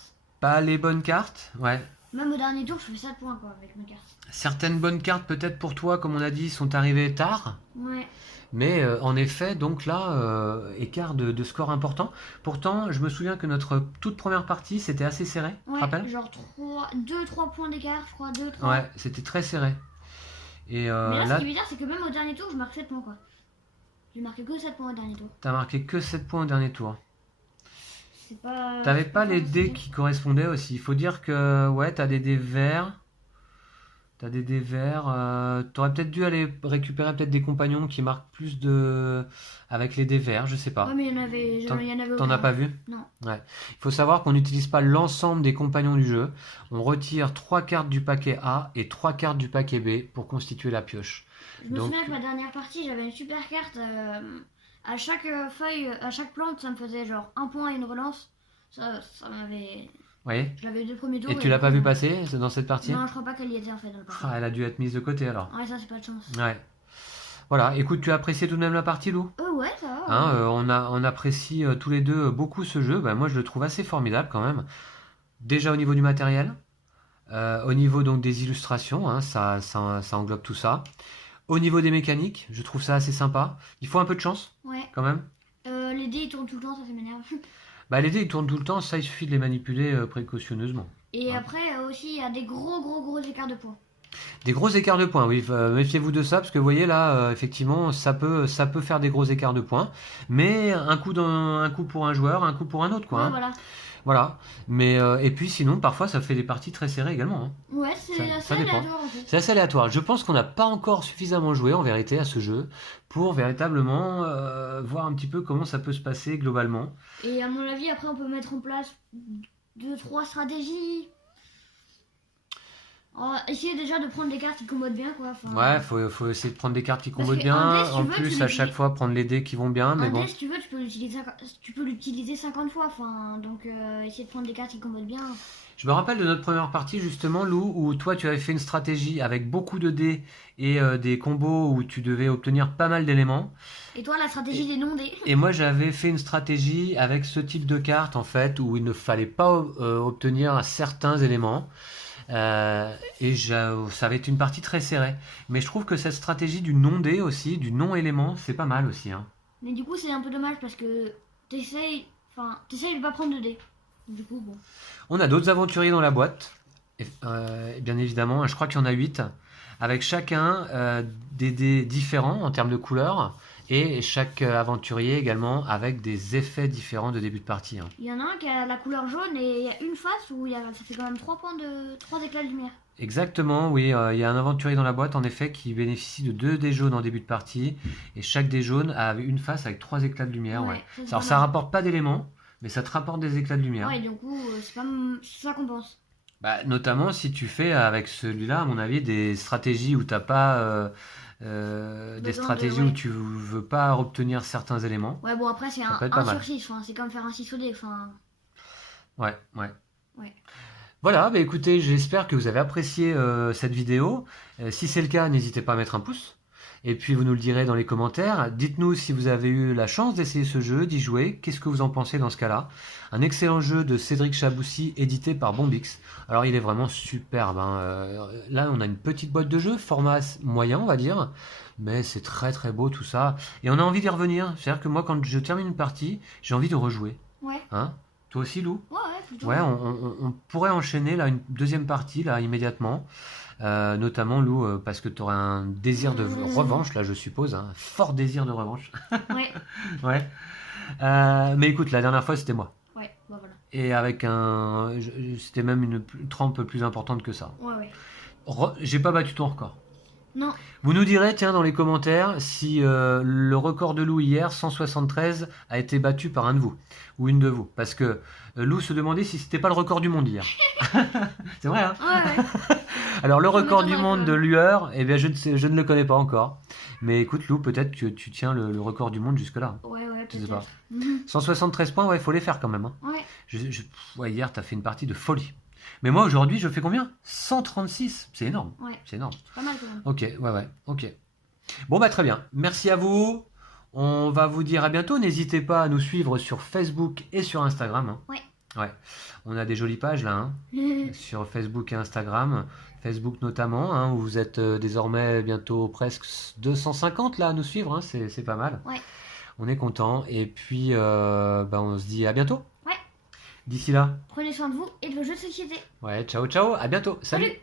Pas les bonnes cartes? Ouais. Même au dernier tour, je fais 7 points, quoi, avec mes cartes. Certaines bonnes cartes, peut-être pour toi, comme on a dit, sont arrivées tard. Ouais. Mais en effet, donc là, écart de score important. Pourtant, je me souviens que notre toute première partie, c'était assez serré. Tu te Ouais, rappelles? genre 2-3 points d'écart, je crois, 2-3. Ouais, c'était très serré. Et Mais là, là, ce qui est bizarre, c'est que même au dernier tour, je marque 7 points, quoi. J'ai marqué que 7 points au dernier tour. t'as marqué que 7 points au dernier tour. C'est pas... T'avais c'est pas les facile. dés qui correspondaient aussi. Il faut dire que, ouais, t'as des dés verts. T'as des dés verts. T'aurais peut-être dû aller récupérer peut-être des compagnons qui marquent plus de... avec les dés verts, je sais pas. Ouais, mais il y en avait, T'en- il y en avait T'en as aucun. pas vu? Non. Ouais. Il faut savoir qu'on n'utilise pas l'ensemble des compagnons du jeu. On retire 3 cartes du paquet A et 3 cartes du paquet B pour constituer la pioche. Je me Donc- souviens que ma dernière partie, j'avais une super carte. À chaque feuille, à chaque plante, ça me faisait genre 1 point et une relance. Ça m'avait... Oui. Je l'avais eu deux premiers tours. Et tu l'as pas après, vu passer dans cette partie? Non, je crois pas qu'elle y était en fait dans le parti. Ah, elle a dû être mise de côté alors. Ouais, ça c'est pas de chance. Ouais. Voilà, écoute, tu as apprécié tout de même la partie, Lou? Ouais, ça va. Hein, on apprécie tous les deux beaucoup ce jeu. Ben, moi, je le trouve assez formidable quand même. Déjà au niveau du matériel, au niveau donc des illustrations, hein, ça englobe tout ça. Au niveau des mécaniques, je trouve ça assez sympa. Il faut un peu de chance Ouais. quand même. Les dés ils tournent tout le temps, ça m'énerve. Bah, les dés ils tournent tout le temps, ça il suffit de les manipuler précautionneusement. Et Ouais. après aussi, il y a des gros écarts de points. Des gros écarts de points, oui. Méfiez-vous de ça parce que vous voyez là, effectivement, ça peut faire des gros écarts de points. Mais un coup pour un joueur, un coup pour un autre, quoi. Ouais, Hein. voilà. Voilà. Mais et puis sinon, parfois, ça fait des parties très serrées également. Hein. Ouais, c'est Ça assez dépend. aléatoire en fait. C'est assez aléatoire. Je pense qu'on n'a pas encore suffisamment joué en vérité à ce jeu pour véritablement voir un petit peu comment ça peut se passer globalement. Et à mon avis, après, on peut mettre en place 2-3 stratégies. Essayer déjà de prendre des cartes qui commodent bien, quoi. Enfin, Ouais, faut essayer de prendre des cartes qui Parce combodent que bien. un dé, si tu En veux, plus, tu à chaque fois, prendre les dés qui vont bien. Mais un bon. dé, si tu veux, tu peux l'utiliser 50 fois. Enfin, donc, essayer de prendre des cartes qui commodent bien. Je me rappelle de notre première partie justement, Lou, où toi tu avais fait une stratégie avec beaucoup de dés et des combos où tu devais obtenir pas mal d'éléments. Et toi, la stratégie des non-dés. Et moi j'avais fait une stratégie avec ce type de carte en fait, où il ne fallait pas obtenir certains éléments. Ça avait été une partie très serrée. Mais je trouve que cette stratégie du non-dé aussi, du non-élément, c'est pas mal aussi. Hein. Mais du coup, c'est un peu dommage parce que t'essayes de pas prendre de dés. Du coup, bon. On a d'autres aventuriers dans la boîte, et, bien évidemment, je crois qu'il y en a 8, avec chacun des dés différents en termes de couleurs, et chaque aventurier également avec des effets différents de début de partie. Hein. Il y en a un qui a la couleur jaune et il y a une face où ça fait quand même 3 éclats de lumière. Exactement, oui, il y a un aventurier dans la boîte en effet qui bénéficie de 2 dés jaunes en début de partie, et chaque dé jaune a une face avec 3 éclats de lumière. Ouais. c'est Alors pas ça mal. rapporte pas d'éléments, mais ça te rapporte des éclats de lumière. Ouais, du coup, c'est ça qu'on pense. Bah, notamment si tu fais avec celui-là, à mon avis, des stratégies où t'as pas des stratégies où tu veux pas obtenir certains éléments. Ouais, bon, après, c'est Ça un peut être pas 1 mal. sur 6. C'est comme faire un 6 au dé. Enfin, Ouais. Ouais. Voilà, bah écoutez, j'espère que vous avez apprécié cette vidéo. Si c'est le cas, n'hésitez pas à mettre un pouce. Et puis vous nous le direz dans les commentaires. Dites-nous si vous avez eu la chance d'essayer ce jeu, d'y jouer. Qu'est-ce que vous en pensez dans ce cas-là? Un excellent jeu de Cédric Chaboussi, édité par Bombix. Alors il est vraiment superbe, hein. Là on a une petite boîte de jeu, format moyen on va dire. Mais c'est très très beau tout ça. Et on a envie d'y revenir. C'est-à-dire que moi quand je termine une partie, j'ai envie de rejouer. Ouais. Hein? Toi aussi Lou? Ouais, plutôt. Ouais, on pourrait enchaîner là une deuxième partie là immédiatement. Notamment Lou, parce que tu aurais un désir de revanche là je suppose, hein, un fort désir de revanche. Ouais. Ouais. Mais écoute, la dernière fois c'était moi. Ouais, bah voilà. Et avec c'était même une trempe plus importante que ça. Ouais. J'ai pas battu ton record. Non. Vous nous direz, tiens, dans les commentaires, si le record de Lou hier, 173, a été battu par un de vous, ou une de vous. Parce que Lou se demandait si c'était pas le record du monde hier. C'est vrai, hein? Ouais. Alors, le record du m'étonnerait monde pas. de lueur, eh bien, je ne le connais pas encore. Mais écoute, Lou, peut-être que tu tiens le record du monde jusque-là. Ouais, Je sais peut-être. pas. 173 points, ouais, il faut les faire quand même, hein. Ouais. Ouais, hier, t'as fait une partie de folie. Mais moi, aujourd'hui, je fais combien? 136. C'est énorme. Ouais. C'est énorme. Pas mal quand même. Ok, ouais, ok. Bon, bah très bien. Merci à vous. On va vous dire à bientôt. N'hésitez pas à nous suivre sur Facebook et sur Instagram, hein. Ouais. Ouais. On a des jolies pages là, hein, sur Facebook et Instagram. Facebook notamment, hein, où vous êtes désormais bientôt presque 250 là à nous suivre, hein. C'est pas mal. Ouais. On est content. Et puis, bah, on se dit à bientôt. Ouais. D'ici là. Prenez soin de vous et de vos jeux de société. Ouais, ciao, ciao. À bientôt. Salut. Salut.